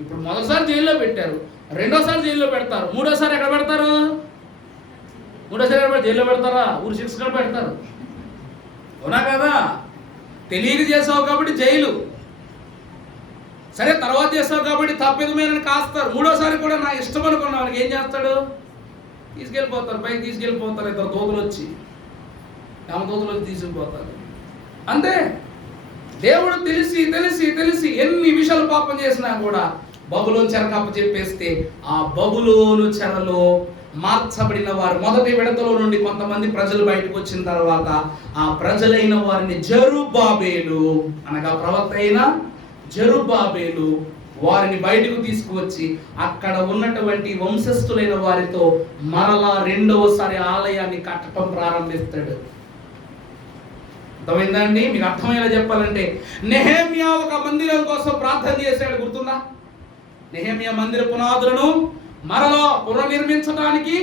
ఇప్పుడు మొదటిసారి జైల్లో పెట్టారు, రెండోసారి జైల్లో పెడతారు, మూడోసారి ఎక్కడ పెడతారు? మూడోసారి ఎక్కడ జైల్లో పెడతారా? ఊరు శిక్ష కూడా పెడతారు. అవునా కదా? తెలియక చేసావు కాబట్టి జైలు, సరే తర్వాత చేస్తావు కాబట్టి తప్పిదమేనని కాస్తారు. మూడోసారి కూడా నా ఇష్టం అనుకున్న వాడికి ఏం చేస్తాడు? తీసుకెళ్ళిపోతారు, పైకి తీసుకెళ్ళిపోతారు. ఇద్దరు దోతులు వచ్చి తీసుకుపోతారు. అంతే. దేవుడు తెలిసి తెలిసి తెలిసి ఎన్ని విషయాలు పాపం చేసినా కూడా బబులోను చెరకు అప్పచెప్పేస్తే ఆ బబులోను చెరలో మార్చబడిన వారు మొదటి విడతలో నుండి కొంతమంది ప్రజలు బయటకు వచ్చిన తర్వాత ఆ ప్రజలైన వారిని జెరుబ్బాబెలు అనగా ప్రవక్త అయిన జెరుబ్బాబెలు వారిని బయటకు తీసుకువచ్చి అక్కడ ఉన్నటువంటి వంశస్థులైన వారితో మరలా రెండవసారి ఆలయాన్ని కట్టడం ప్రారంభిస్తాడు. అర్థమైందండి? మీకు అర్థమయ్యేలా చెప్పాలంటే, నెహెమ్యా ఒక మందిరం కోసం ప్రార్థన చేశాడు, గుర్తుందా? నెహెమ్యా మందిర పునాదులను మరలా పునర్నిర్మించడానికి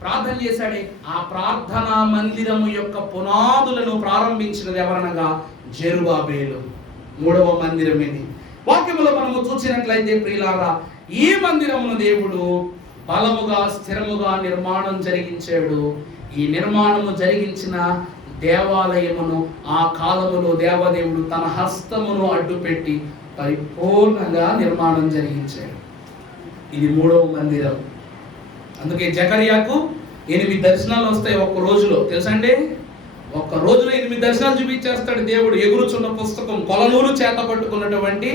ప్రార్థన చేశాడే. ఆ ప్రార్థనా మందిరము యొక్క పునాదులను ప్రారంభించినది ఎవరనగా జెరుబ్బాబెలు. 3వ మందిరం ఇది. వాక్యములో మనము చూసినట్లయితే ప్రియులారా, ఈ మందిరమును దేవుడు బలముగా స్థిరముగా నిర్మాణం జరిగించాడు. ఈ నిర్మాణము జరిగించిన దేవాలయమును ఆ కాలములో దేవదేవుడు తన హస్తమును అడ్డుపెట్టి పరిపూర్ణంగా నిర్మాణం జరిగించాడు. ఇది 3వ మందిరం. అందుకే జకర్యాకు 8 దర్శనాలు వస్తాయి ఒక్క రోజులో. తెలుసండి? ఒక్క రోజులో 8 దర్శనాలు చూపించేస్తాడు దేవుడు. ఎగురుచున్న పుస్తకం, కొలనూలు చేత పట్టుకున్నటువంటి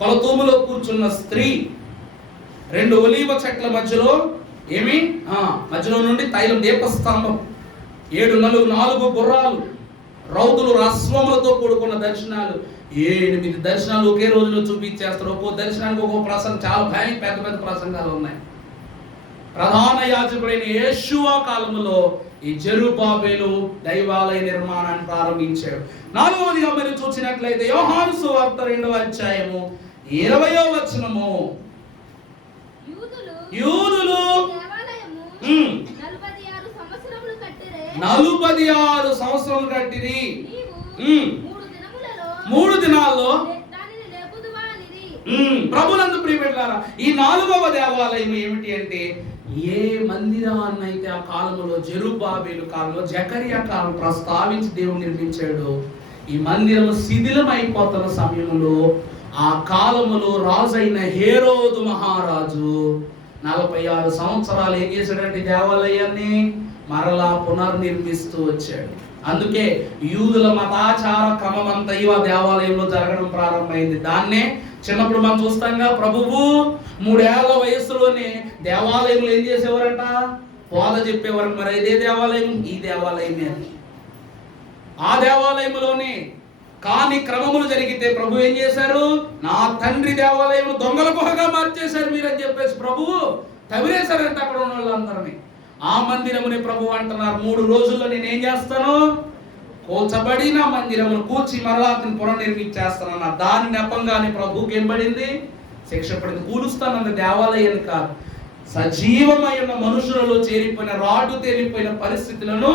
కొలతూములో కూర్చున్న స్త్రీ, 2 ఒలీవ చెట్ల మధ్యలో మధ్యలో నుండి తైలం దీపస్తంభం, 4 గుర్రాలు, రౌతులు రస్వములతో కూడుకున్న దర్శనాలు, 8 దర్శనాలు ఒకే రోజులో చూపించేస్తారు. ఒక్కో దర్శనానికి ఒక్కో ప్రసంగం, చాలా పెద్ద పెద్ద ప్రసంగాలు ఉన్నాయి. ప్రధాన యాజకుడైన యేషువా కాలంలో ఈ జెరుబ్బాబెలు దైవాలయ నిర్మాణాన్ని ప్రారంభించాడు. 4వదిగా మీరు చూసినట్లయితే యోహాను సువార్త 2వ అధ్యాయము 20వ వచనము, యూదులు 46 సంవత్సరములు కట్టిరి, 3 దినాల్లో ప్రభునందు ప్రియబిడ్డలారా, ఈ 4వ దేవాలయం ఏమిటి అంటే, ఏ మందిరాన్నైతే ఆ కాలంలో జెరుబ్బాబెలు కాలంలో జకర్యా కాలం ప్రస్తావించి దేవుడు నిర్మించాడు, ఈ మందిరం శిథిలం అయిపోతున్న సమయంలో ఆ కాలములో రాజైన హేరోదు మహారాజు 46 సంవత్సరాలు ఏం చేశాడంటే దేవాలయాన్ని మరలా పునర్నిర్మిస్తూ వచ్చాడు. అందుకే యూదుల మతాచార క్రమం అంతా ఈ దేవాలయంలో జరగడం ప్రారంభమైంది. దాన్నే చిన్నప్పుడు మనం చూస్తాంగా, ప్రభువు 3 ఏళ్ల వయసులోనే దేవాలయంలో ఏం చేసేవారంట? బోధ చెప్పేవారు. మరి ఇదే దేవాలయం, ఈ దేవాలయమే అని. ఆ దేవాలయంలోనే కాని క్రమములు జరిగితే ప్రభు ఏం చేశారు? నా తండ్రి దేవాలయం దొంగల గుహగా మార్చేశారు మీరని చెప్పేసి ప్రభువు తవిరేశారంట అక్కడ ఉన్న వాళ్ళందరినీ. ఆ మందిరముని ప్రభు అంటున్నారు, 3 రోజుల్లో నేనేం చేస్తాను? కూల్చబడిన మందిరమును కూల్చి మరలా పునర్నిర్మించేస్తానన్న దాని నెపంగానే ప్రభుకి ఏం పడింది? శిక్ష పడింది. కూలుస్తానన్న దేవాలయాన్ని కాదు, సజీవమై ఉన్న మనుషులలో చేరిపోయిన రాటు తేలిపోయిన పరిస్థితులను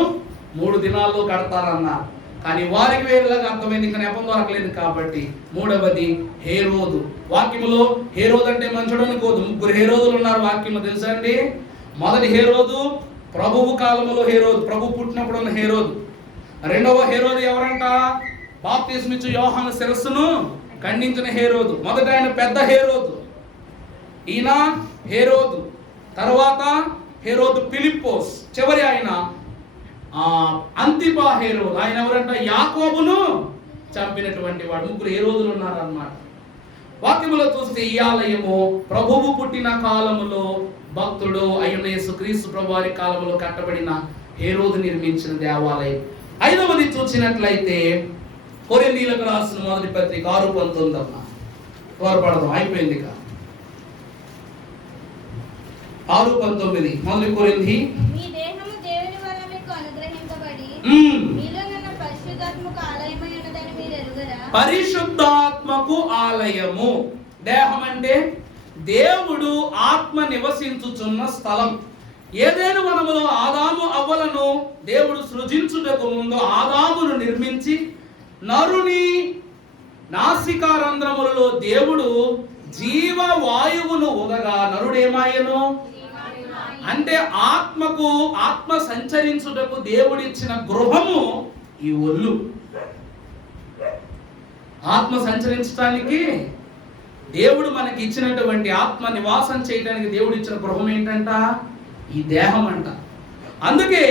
3 దినాల్లో కడతారన్నారు. కానీ వారికి వేరులాగా అర్థమైంది, ఇంకా నెపం దొరకలేదు కాబట్టి. 3వది హేరోదు. వాక్యములో హేరోదు అంటే మంచుడు అనుకోదు, 3 హేరోదులు ఉన్నారు వాక్యంలో, తెలుసా అండి? మొదటి హేరోదు ప్రభువు కాలంలో హేరోదు, ప్రభు పుట్టినప్పుడు ఉన్న హేరోదు. 2వ హేరోదు ఎవరంట? బాప్తిస్మిచ్చు యోహాను శిరస్సును ఖండించిన హేరోదు. మొదట ఆయన పెద్ద హేరోదు, ఈయన హేరోదు. తర్వాత హేరోదు ఫిలిప్పోస్, చివరి ఆయన అంతిపా హేరోదు. ఆయన ఎవరంట? యాకోబును చంపినటువంటి వాడు. 3 హేరోదులు ఉన్నారన్నమాట. వాక్యములో చూస్తే ఈ ఆలయము ప్రభువు పుట్టిన కాలములో భక్తుడు అయిన యేసుక్రీస్తు ప్రభు వారి కాలంలో కట్టబడిన హేరోదు నిర్మించిన దేవాలయం. 5వది చూసినట్లయితే కొరింథీయులకు రాసిన మొదటి పత్రిక 6:19. త్వరపడదాం, అయిపోయింది. 6:19 మొదటి కొరింథీ. మీ దేహము దేవుని వల్ల మీకు అనుగ్రహింపబడి మీలోనున్న పరిశుద్ధాత్మకు ఆలయమై ఉన్నదని మీరు ఎరుగరా? పరిశుద్ధాత్మకు ఆలయము. దేహం అంటే దేవుడు ఆత్మ నివసించుచున్న స్థలం. ఏదైనా వనములో ఆదాము అవ్వలను దేవుడు సృజించుటకు ముందు ఆదామును నిర్మించి నరుని నాసికారంధ్రములలో దేవుడు జీవ వాయువును ఊదగా నరుడేమాయను అంటే ఆత్మ సంచరించుటకు దేవుడిచ్చిన గృహము ఈ ఒళ్ళు. ఆత్మ సంచరించడానికి దేవుడు మనకి ఇచ్చినటువంటి ఆత్మ నివాసం చేయడానికి దేవుడు ఇచ్చిన గృహం ఏంటంట? ఈ దేహం అంట. అందుకే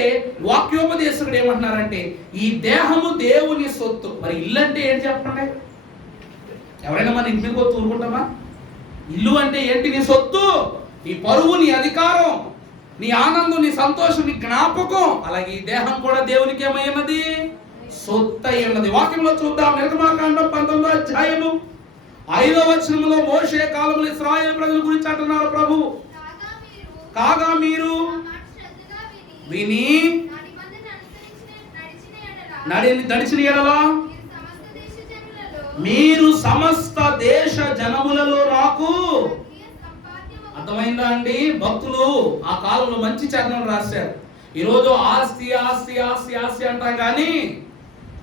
వాక్యోపదేశకుడు ఏమంటున్నారంటే ఈ దేహము దేవుని సొత్తు. మరి ఇల్లు అంటే ఏంటి చెప్పండి? ఎవరైనా మన ఇంటి మీద తూరుకుంటామా? ఇల్లు అంటే ఏంటి? నీ సొత్తు, నీ పరువు, నీ అధికారం, నీ ఆనందం, నీ సంతోషం, నీ జ్ఞాపకం. అలాగే ఈ దేహం కూడా దేవునికి ఏమైనది? సొత్తు అయి ఉన్నది. వాక్యంలో చూద్దాం. నిర్గమాకాండం 19వ అధ్యాయము 5వ వచనంలో మోషే కాలంలో ఇశ్రాయేలు ప్రజల గురించి అంటున్నారు ప్రభు. కాగా మీరు విని నడిచిన ఎడలా మీరు సమస్త దేశ జనములలో నాకు. అర్థమైందా అండి? భక్తులు ఆ కాలంలో మంచి చరణం రాశారు. ఈరోజు ఆస్తి ఆస్తి ఆస్తి ఆస్తి అంటాం కానీ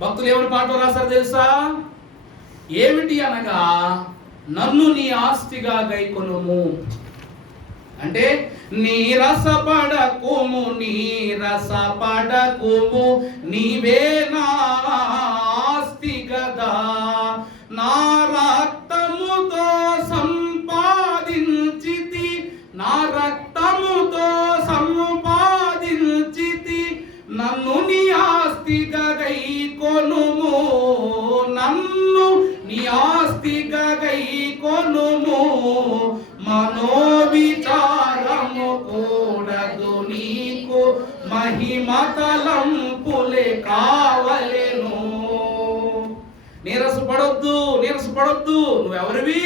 భక్తులు ఏమని పాటలు రాశారు తెలుసా? ఏమిటి అనగా నన్ను నీ ఆస్తిగా గైకొనుము. అంటే నీరసపడకుము నీవే నా ఆస్తి గదా, నా రక్తముతో సంపాదించితి, నా రక్తముతో సంపాదించితి, నన్ను నీ ఆస్తిగా గైకొనుము, నన్ను నీ ఆస్తిగా గైకొనుము. మనోవిచారము కూడదు నీకు, మహిమతలంపులే కావలెను. నీరసపడొద్దు. నువ్వెవరివి?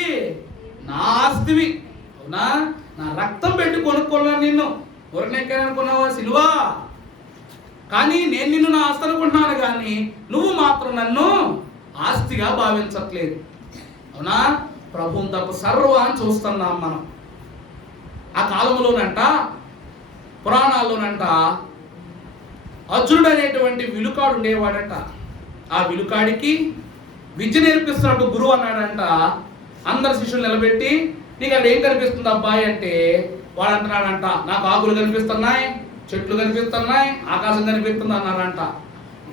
నా ఆస్తివి. అవునా? నా రక్తం పెట్టి కొనుక్కున్నాను నిన్ను. ఊరనెక్కాననుకున్నావా సిలువా? కానీ నేను నిన్ను నా ఆస్తి అనుకుంటున్నాను, కానీ నువ్వు మాత్రం నన్ను ఆస్తిగా భావించట్లేదు. అవునా? ప్రభువుని తప్ప సర్వాన్ని చూస్తున్నాం మనం. ఆ కాలంలోనంట, పురాణాల్లోనంట అర్జునుడు అనేటువంటి విలుకాడు ఉండేవాడంట. ఆ విలుకాడికి విద్య నేర్పిస్తున్నాడు గురువు అన్నాడంట. అందరు శిష్యులు నిలబెట్టి నీకు అక్కడ ఏం కనిపిస్తుంది అబ్బాయి అంటే వాడు అంటున్నాడంట, నాకు ఆకులు కనిపిస్తున్నాయి, చెట్లు కనిపిస్తున్నాయి, ఆకాశం కనిపిస్తుంది అన్నాడంట.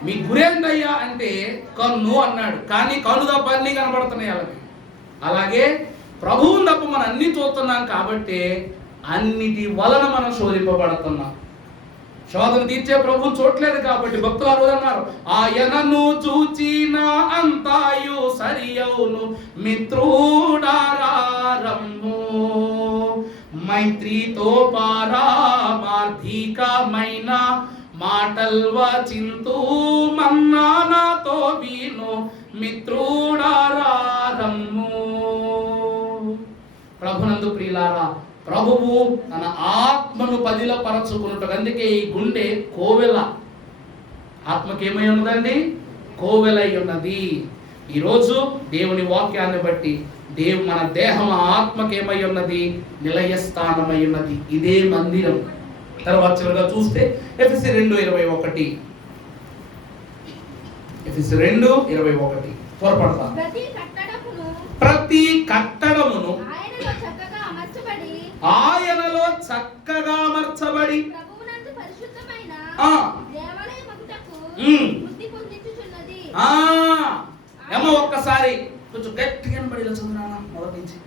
మీ గురేంటయ్యా అంటే కన్ను అన్నాడు. కానీ కన్ను తప్ప అన్నీ కనబడుతున్నాయి వాళ్ళకి. అలాగే ప్రభువుని తప్ప మనం అన్ని చూస్తున్నాం కాబట్టి అన్నిటి వలన మనం శోధింపబడుతున్నాం. శోధన తీర్చే ప్రభువు చూడలేదు కాబట్టి భక్తులు ఆ రోజు అన్నారు, ఆయనను చూచిన అంతాయు సరియవును మిత్రుడారమ్ము, మైత్రితో పారామార్థికమైన మాటల్వచింతు మన్నానాతో వీను మిత్రుడారమ్ము. ప్రభునందు ప్రియులారా, ప్రభువు తన ఆత్మను పదిలపరచుకున్నట్టు. అందుకే ఈ గుండె కోవెల. ఆత్మకేమై ఉన్నదండి? కోవెలై ఉన్నది. ఈరోజు దేవుని వాక్యాన్ని బట్టి మన దేహం ఆత్మకేమై ఉన్నది? నిలయస్థానమై ఉన్నది. ఇదే మందిరం. తర్వాత చివరిగా చూస్తే ఎఫెసీ 2:21. ఎఫెసీ 2:21 త్వరపడతా. ప్రతి కట్టడమును ఆయనలో చక్కగా అమర్చబడి ఏమో ఒక్కసారి కొంచెం గట్టిగా పడి చదువునా మొదటి నుంచి.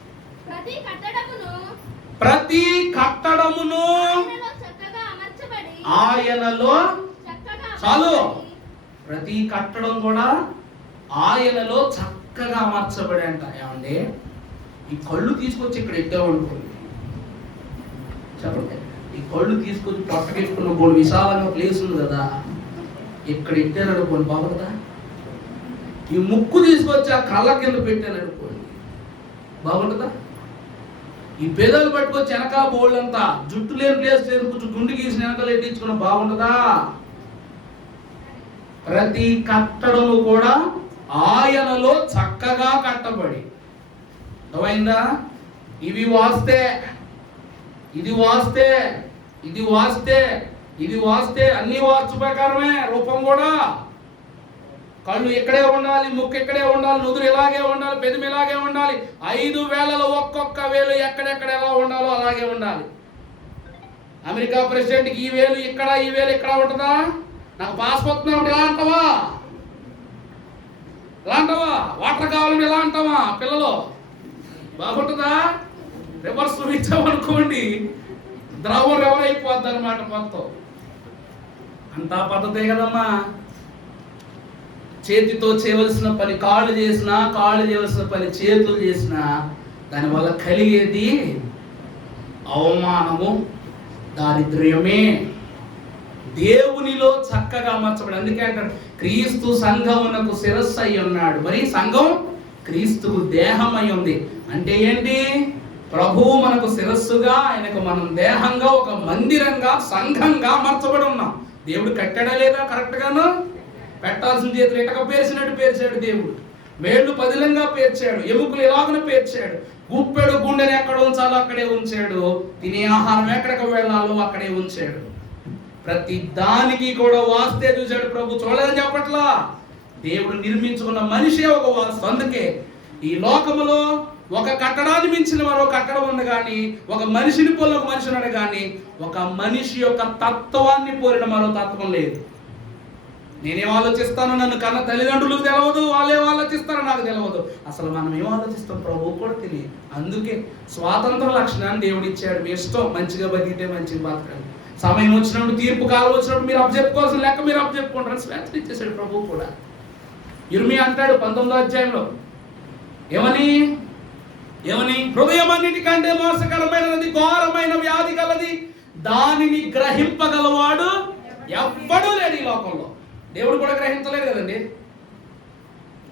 ప్రతి కట్టడమును ఆయనలో, చాలు, ప్రతి కట్టడం కూడా ఆయనలో చక్కగా అమర్చబడి అంట. ఏమండి, ఈ కళ్ళు తీసుకొచ్చి ఇక్కడ ఎట్టామనుకోండి, చెప్పండి, ఈ కళ్ళు తీసుకొచ్చి పక్కకెట్టుకున్న బోడు విశాలంగా ప్లేస్ ఉంది కదా, ఇక్కడ ఎట్టారు అనుకోండి, బాగుందా? ఈ ముక్కు తీసుకొచ్చి ఆ కళ్ళ కింద పెట్టాను అనుకోండి, బాగుంటుందా? ఈ పేదలు పట్టుకొచ్చి వెనక బోళ్ళంతా జుట్టు లేని ప్లేస్ లేదు, కొంచెం గుండు గీసిన వెనకాల ఎట్టించుకున్న బాగుంటుందా? ప్రతి కట్టడము కూడా ఆయనలో చక్కగా కట్టబడి అర్థమైందా? ఇవి వాస్తే, ఇది వాస్తే, ఇది వాస్తే, ఇది వాస్తే అన్ని వాస్తు ప్రకారమే. రూపం కూడా కళ్ళు ఇక్కడే ఉండాలి, ముక్కు ఇక్కడే ఉండాలి, నుదురు ఇలాగే ఉండాలి, పెదవి ఇలాగే ఉండాలి, 5 వేలలో ఒక్కొక్క వేలు ఎక్కడెక్కడ ఎలా ఉండాలో అలాగే ఉండాలి. అమెరికా ప్రెసిడెంట్కి ఈ వేలు ఇక్కడ, ఈ వేలు ఇక్కడ ఉంటుందా? నాకు పాస్పోర్ట్ ఎలా అంటావా? ఎలా అంటావా? వాటర్ కావాలని ఎలా అంటావా? పిల్లలు బాగుంటుందా? రివర్స్ ఇచ్చామనుకోండి ద్రవం ఎవరైపోద్ది అనమాట మొత్తం. అంతా పద్ధతే కదమ్మా. చేతితో చేయవలసిన పని కాళ్ళు చేసినా, కాళ్ళు చేయవలసిన పని చేతులు చేసినా దానివల్ల కలిగేది అవమానము, దారిద్ర్యమే. దేవునిలో చక్కగా అమర్చబడి, అందుకే అంటాడు క్రీస్తు సంఘమునకు శిరస్సు అయి ఉన్నాడు. మరి సంఘం క్రీస్తుకు దేహమై ఉంది అంటే ఏంటి? ప్రభువు మనకు శిరస్సుగా, ఆయనకు మనం దేహంగా, ఒక మందిరంగా, సంఘంగా అమర్చబడి ఉన్నాం. దేవుడు కట్టాడా లేదా? కరెక్ట్ గాను పెట్టాల్సిన చేతులు ఇటక పేర్చినట్టు పేర్చాడు దేవుడు. వేళ్ళు పదిలంగా పేర్చాడు, ఎముకలు ఎలాగన పేర్చాడు, గుప్పెడు గుండెని ఎక్కడ ఉంచాలో అక్కడే ఉంచాడు, తినే ఆహారం ఎక్కడికి వెళ్ళాలో అక్కడే ఉంచాడు. ప్రతి దానికి కూడా వాస్తే చూశాడు ప్రభు. చూడలేదని చెప్పట్లా, దేవుడు నిర్మించుకున్న మనిషే ఒక వాస్తు. అందుకే ఈ లోకములో ఒక కట్టడాన్ని మించిన మరో కట్టడం ఉంది కానీ, ఒక మనిషిని పోలిన ఒక మనిషి ఉన్నాడు కానీ, ఒక మనిషి యొక్క తత్వాన్ని పోలిన మరో తత్వం లేదు. నేనేం ఆలోచిస్తానో నన్ను కన్న తల్లిదండ్రులకు తెలియదు, వాళ్ళేం ఆలోచిస్తారో నాకు తెలియదు. అసలు మనం ఏం ఆలోచిస్తాం ప్రభువు కూడా తెలియదు. అందుకే స్వాతంత్ర లక్షణాన్ని దేవుడు ఇచ్చాడు. మీ ఇష్టం, మంచిగా బతికితే మంచిగా బతకండి, సమయం వచ్చినప్పుడు, తీర్పు కాలం వచ్చినప్పుడు మీరు అప్పచెప్పుకోవాల్సిన లెక్క మీరు అప్పచెప్పుకుంటారని స్వేచ్ఛ ఇచ్చేసాడు ప్రభువు కూడా. ఇర్మియా అంటాడు 19వ అధ్యాయంలో ఏమని? హృదయం అన్నిటికంటే మోసకరమైనది, ఘోరమైన వ్యాధి గలది, దానిని గ్రహింపగలవాడు ఎవ్వడూ లేడు ఈ లోకంలో. దేవుడు కూడా గ్రహించలేదు కదండి.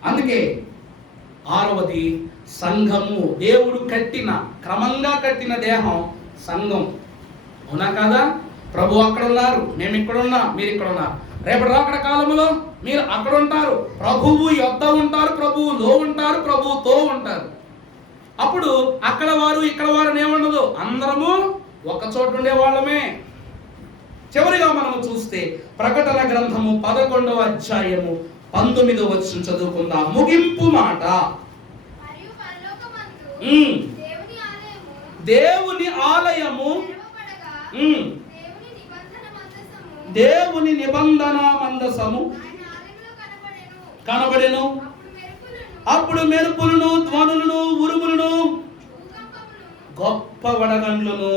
అందుకే 6వది సంఘము. దేవుడు కట్టిన, క్రమంగా కట్టిన దేహం సంఘం. అవునా కాదా? ప్రభు అక్కడ ఉన్నారు, మేము ఇక్కడ ఉన్నా, మీరు ఇక్కడ ఉన్నారు. రేపటి రాకడ కాలంలో మీరు అక్కడ ఉంటారు, ప్రభువు యొద్ద ఉంటారు, ప్రభువులో ఉంటారు, ప్రభువుతో ఉంటారు. అప్పుడు అక్కడ వారు ఇక్కడ వారు ఏముండదు, అందరము ఒక చోట ఉండే వాళ్ళమే. చివరిగా మనము చూస్తే ప్రకటన గ్రంథము 11వ అధ్యాయము 19వ వచనం చదువుకుందాం. ముగింపు మాట. దేవుని ఆలయము, దేవుని నిబంధన మందసము కనబడెను. అప్పుడు మెరుపులను, ధ్వనులను, ఉరుములను, గొప్ప వడగండ్లను.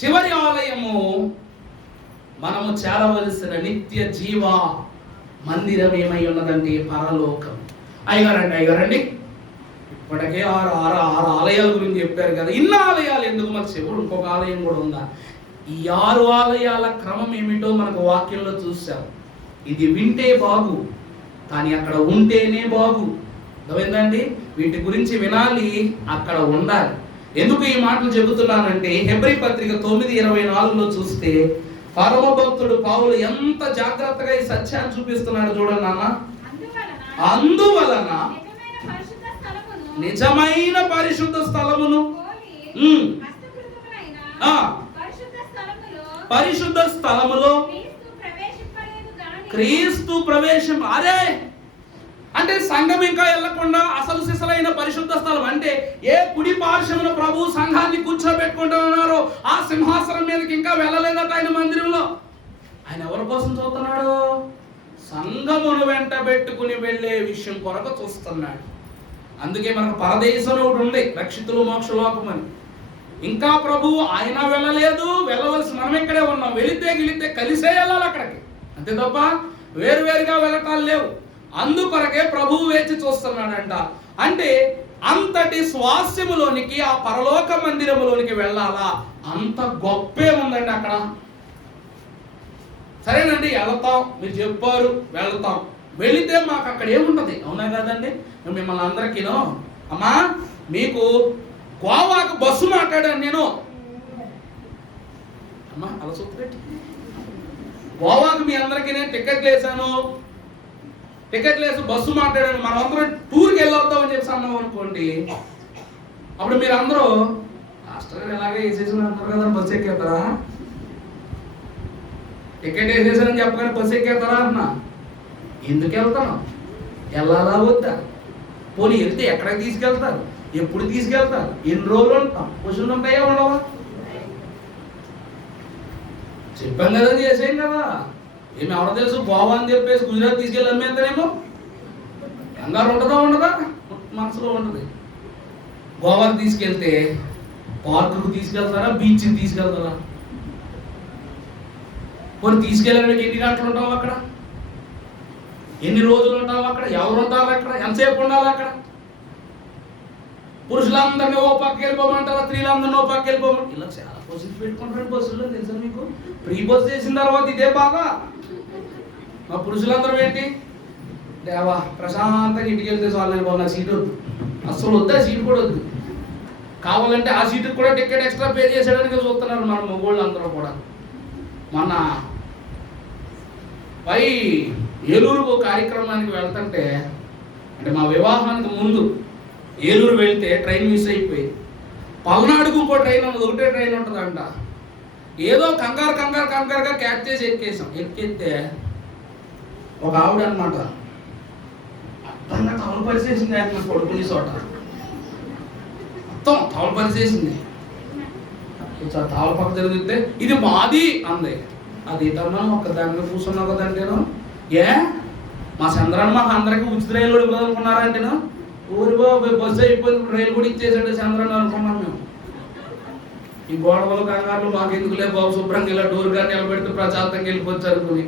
చివరి ఆలయము మనము చేరవలసిన నిత్య జీవ మందిరం ఏమై ఉన్నదంటే పరలోకం. అయ్యగారండి ఇప్పటికే ఆరు ఆలయాల గురించి చెప్పారు కదా. ఇన్ని ఆలయాలు ఎందుకు? మరి శివుడు ఇంకొక ఆలయం కూడా ఉందా? ఈ 6 ఆలయాల క్రమం ఏమిటో మనకు వాక్యంలో చూసాం. ఇది వింటే బాగు, కానీ అక్కడ ఉంటేనే బాగు. అర్థమైందండి? వీటి గురించి వినాలి, అక్కడ ఉండాలి. ఎందుకు ఈ మాటలు చెబుతున్నానంటే, హెబ్రీ పత్రిక 9:24లో చూస్తే పరమభక్తుడు పౌలు ఎంత జాగ్రత్తగా ఈ సత్యాన్ని చూపిస్తున్నాడు చూడండి నాన్న. అందువలన నిజమైన పరిశుద్ధ స్థలమును, పరిశుద్ధ స్థలములో క్రీస్తు ప్రవేశం. అరే అంటే సంఘం ఇంకా వెళ్ళకుండా అసలు సిసలైన పరిశుద్ధ స్థలం అంటే ఏ కుడి పార్శ్వమున ప్రభు సంఘాన్ని కూర్చోబెట్టుకుంటున్నారో ఆ సింహాసనం మీదకి ఇంకా వెళ్ళలేదట ఆయన మందిరంలో. ఆయన ఎవరి కోసం చూస్తున్నాడు? సంఘమును వెంట పెట్టుకుని వెళ్ళే విషయం కొరకు చూస్తున్నాడు. అందుకే మనకు పరదేశంలో ఒకటి ఉంది, రక్షితులు మోక్షలోకం అని. ఇంకా ప్రభువు ఆయన వెళ్ళలేదు, వెళ్ళవలసి మనం ఇక్కడే ఉన్నాం. వెళితే కలిసే వెళ్ళాలి అక్కడికి, అంతే తప్ప వేరువేరుగా వెళ్ళటాలు లేవు. అందుకొరకే ప్రభువు వేచి చూస్తున్నాడంట. అంటే అంతటి స్వాస్యములోనికి, ఆ పరలోక మందిరములోనికి వెళ్ళాలా, అంత గొప్పే ఉందండి అక్కడ. సరేనండి వెళ్తాం, మీరు చెప్పారు వెళ్తాం. వెళితే మాకు అక్కడ ఏముంటది? అవునా కదండి? మిమ్మల్ని అందరికీనో అమ్మా మీకు గోవాకు బస్సు మాట్లాడాను నేను. అమ్మా అలా చూపెట్టి గోవాకు మీ అందరికీ నేను టికెట్లు వేసాను, టికెట్లు వేసి బస్సు మాట్లాడాను, మనం అందరం టూర్కి వెళ్ళొద్దామని చెప్పి అన్నాం అనుకోండి. అప్పుడు మీరు అందరూ మాస్టర్ ఎలాగే వేసేసాను అంటారు కదా, బస్సు ఎక్కేస్తారా? టికెట్ వేసేసానని చెప్పగానే బస్సు ఎక్కేస్తారా అన్నా. ఎందుకు వెళ్తాను, వెళ్ళాలా వద్దా, పోనీ వెళ్తే ఎక్కడికి తీసుకెళ్తారు, ఎప్పుడు తీసుకెళ్తారు, ఎన్ని రోజులు ఉంటాం, క్వశ్చన్లు ఉంటాయా ఉండవా? చెప్పాం కదా, చేసేం కదా. ఏమి ఎవరో తెలుసు గోవా అని చెప్పేసి గుజరాత్ తీసుకెళ్ళి అమ్మేస్తానేమో. కంగారు ఉంటుందా ఉండదా? మనసులో ఉంటుంది. గోవాకి తీసుకెళ్తే పార్కుకు తీసుకెళ్తారా, బీచ్కి తీసుకెళ్తారా? కొన్ని తీసుకెళ్ళడానికి ఎన్ని గంటలు ఉంటావు అక్కడ, ఎన్ని రోజులు ఉంటావు అక్కడ, ఎవరు ఉంటారు అక్కడ, ఎంతసేపు ఉండాలి అక్కడ? పురుషులందరినీ ఓ పక్కకి వెళ్ళిపోమంటారా, స్త్రీలందరినీ ఓ పక్కకి వెళ్ళిపోమంటారు? ఇలా చాలా బస్సులు పెట్టుకుంటారు బస్సుల్లో, తెలుసా మీకు? ఫ్రీ బస్ చేసిన తర్వాత ఇదే బాగా. మా పురుషులందరూ ఏంటి, దేవా ప్రశాంతంగా ఇంటికి వెళ్తే చాలు, నాకు సీటు వద్దు, అస్సలు వద్దా, సీటు కూడా వద్దు, కావాలంటే ఆ సీటుకి కూడా టికెట్ ఎక్స్ట్రా పే చేసేయడానికి చూస్తున్నారు మన మగోళ్ళు అందరూ కూడా. మొన్న పై ఏలూరు కార్యక్రమానికి వెళ్తుంటే, అంటే మా వివాహానికి ముందు ఏలూరు వెళ్తే ట్రైన్ మిస్ అయిపోయి, పల్నాడుకు ఇంకో ట్రైన్ ఉన్నది, ఒకటే ట్రైన్ ఉంటుందంట. ఏదో కంగారుగా క్యాచ్ చేసి ఎక్కేసాం. ఎక్కితే ఒక ఆవిడ అనమాట అర్థంగా తవలు పరిచేసింది, ఆయన పడుకునే చోట మొత్తం తవలు పరిచేసింది. తావల పక్క జరిగితే ఇది మాది అంది. అది ఏటన్నా ఒక దాని మీద కూర్చున్నావు కదంటేను, ఏ మా చంద్రన్న మాకు అందరికీ ఉచిత రైలు కూడా ఇవ్వాలనుకున్నారంటేను, ఊరి బాబు బస్సు అయిపోయింది రైలు కూడా ఇచ్చేసాడు చంద్రన్న అనుకున్నాం మేము. ఈ గోడవలు కంగారులు మాకు ఎందుకులే బాబు, శుభ్రంగా ఇలా డోర్ గారు నిలబెడితే ప్రశాంతంగా వెళ్ళిపోవచ్చు అనుకుని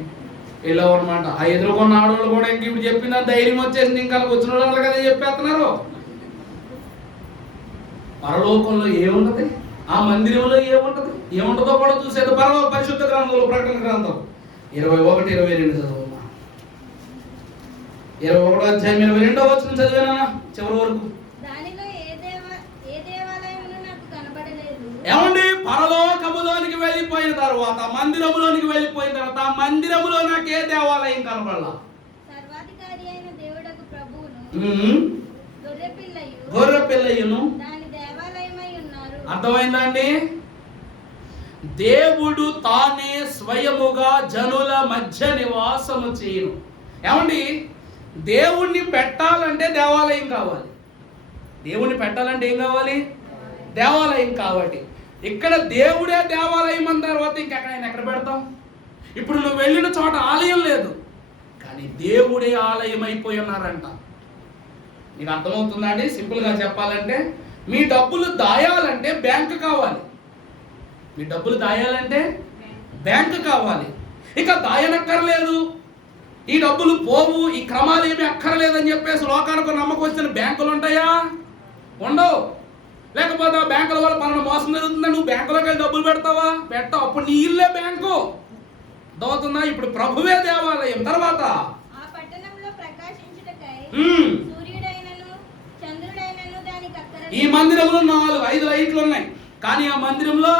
వెళ్ళావు అనమాట. ఆ ఎదురుకున్న ఆడవాళ్ళు కూడా ఇంక ఇప్పుడు చెప్పిన ధైర్యం వచ్చేసింది, ఇంకా వచ్చిన వాళ్ళు కదా చెప్పేస్తున్నారు. పరలోకంలో ఏముంటది, ఆ మందిరంలో ఏముంటది, ఏముంటుందో కూడా చూసేది. పరలోక పరిశుద్ధ గ్రంథంలో ప్రకటన గ్రంథం 21, 22 చదువు. 21వ అధ్యాయం 22వ వచనం చదివానా చివరి వరకు. ఏమండి, పరలోకములోనికి వెళ్ళిపోయిన తర్వాత, మందిరములోనికి వెళ్ళిపోయిన తర్వాత, ఆ మందిరములో నాకు ఏ దేవాలయం కనపడలా. గొర్రె పిల్లయ్యను అర్థమైందా అండి? దేవుడు తానే స్వయముగా జనుల మధ్య నివాసము చేయను. ఏమండి, దేవుణ్ణి పెట్టాలంటే దేవాలయం కావాలి. దేవుణ్ణి పెట్టాలంటే ఏం కావాలి? దేవాలయం కావాలి. ఇక్కడ దేవుడే దేవాలయం అన్న తర్వాత ఇంకెక్కడైనా ఎక్కడ పెడతాం? ఇప్పుడు నువ్వు వెళ్ళిన చోట ఆలయం లేదు, కానీ దేవుడే ఆలయం అయిపోయి ఉన్నారంట. నీకు అర్థమవుతుందా అండి? సింపుల్గా చెప్పాలంటే, మీ డబ్బులు దాయాలంటే బ్యాంకు కావాలి. మీ డబ్బులు దాయాలంటే బ్యాంకు కావాలి. ఇక దాయనక్కర్లేదు, ఈ డబ్బులు పోవు, ఈ క్రమాలు ఏమి అక్కర్లేదని చెప్పేసి లోకానికి నమ్మకం వచ్చిన బ్యాంకులు ఉంటాయా? ఉండవు. లేకపోతే ఆ బ్యాంకుల వల్ల పలానా మోసం జరుగుతుందా, నువ్వు బ్యాంకులోకి వెళ్ళి డబ్బులు పెడతావా? పెట్టావు. అప్పుడు నీ ఇల్లే బ్యాంకు. దోతుందా? ఇప్పుడు ప్రభువే దేవాలయం. తర్వాత ఈ మందిరంలో 4-5 లైట్లు ఉన్నాయి, కానీ ఆ మందిరంలో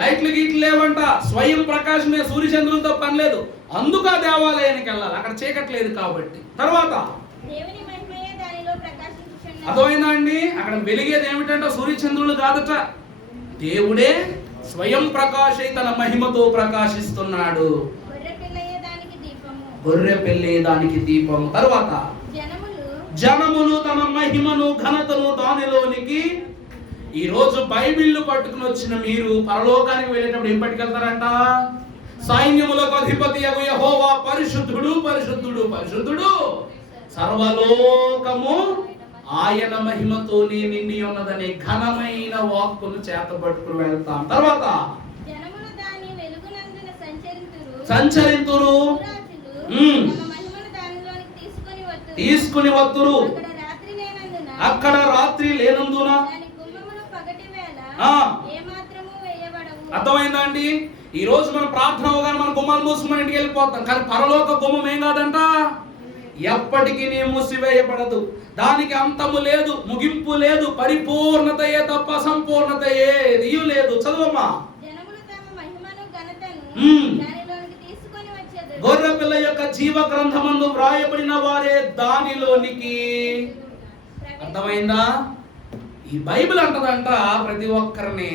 లైట్లు గీట్లు లేవంట. స్వయం ప్రకాశమే, సూర్యచంద్రులతో పని లేదు. అందుకు ఆ దేవాలయానికి వెళ్ళాలి, అక్కడ చీకట్లేదు కాబట్టి. తర్వాత అర్థమైందా అండి? అక్కడ వెలిగేది ఏమిటంటే సూర్యచంద్రులు కాదట, దేవుడే స్వయం ప్రకాశై తన మహిమతో ప్రకాశిస్తున్నాడు. గొర్రె పిల్లే దానికి దీపము. తర్వాత జనములు తమ మహిమను ఘనతను దానిలోనికి. ఈ రోజు బైబిల్ పట్టుకుని వచ్చిన మీరు పరలోకానికి వెళ్ళేటప్పుడు ఏం పట్టుకెళ్తారంట? సైన్యములకు అధిపతి యెహోవా పరిశుద్ధుడు పరిశుద్ధుడు పరిశుద్ధుడు, సర్వలోకము ఆయన మహిమతోనే నిండి ఉన్నదనే ఘనమైన వాక్కును చేత పట్టుకుని వెళ్తాం. తర్వాత సంచరింతురు, తీసుకుని వత్తురు, అక్కడ రాత్రి లేనందున. అర్థమైందా అండి? ఈ రోజు మనం ప్రార్థన అవగానే మన గుమ్మాలు మూసుకుని ఇంటికి వెళ్ళిపోతాం, కానీ పరలోక గుమ్మం ఏం కాదంట, ఎప్పటికీ మూసివేయబడదు. దానికి అంతము లేదు, ముగింపు లేదు, పరిపూర్ణతయే తప్ప సంపూర్ణత ఏది లేదు. చదవమ్మా. జనములు తమ మహిమను ఘనతను మ్మ్. దానిలోనికి తీసుకొని వచ్చేదరు. గొర్రె పిల్ల యొక్క జీవ గ్రంథమందు వ్రాయబడిన వారే దానిలోనికి. అర్థమైందా? ఈ బైబిల్ అంటదంట ప్రతి ఒక్కరిని,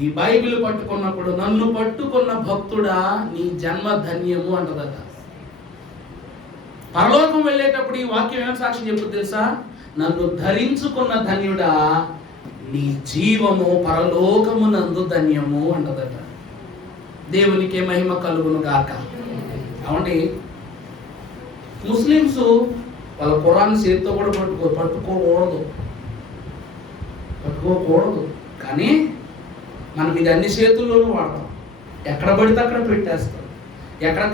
ఈ బైబిల్ పట్టుకున్నప్పుడు నన్ను పట్టుకున్న భక్తుడా నీ జన్మ ధన్యము అంటదట. పరలోకం వెళ్ళేటప్పుడు ఈ వాక్యం ఏమైనా సాక్ష్యం చెప్పుద్ది తెలుసా? నన్ను ధరించుకున్న ధన్యుడా నీ జీవము పరలోకమునందు ధన్యము అంటదట. దేవునికి మహిమ కలుగును గాక. అవునండి, ముస్లిమ్స్ వాళ్ళ ఖురాన్ చేతితో కూడా పట్టుకోకూడదు. కానీ మనం ఇది అన్ని చేతుల్లోనూ వాడతాం. ఎక్కడ పడితే అక్కడ పెట్టేస్తాం. ఎక్కడ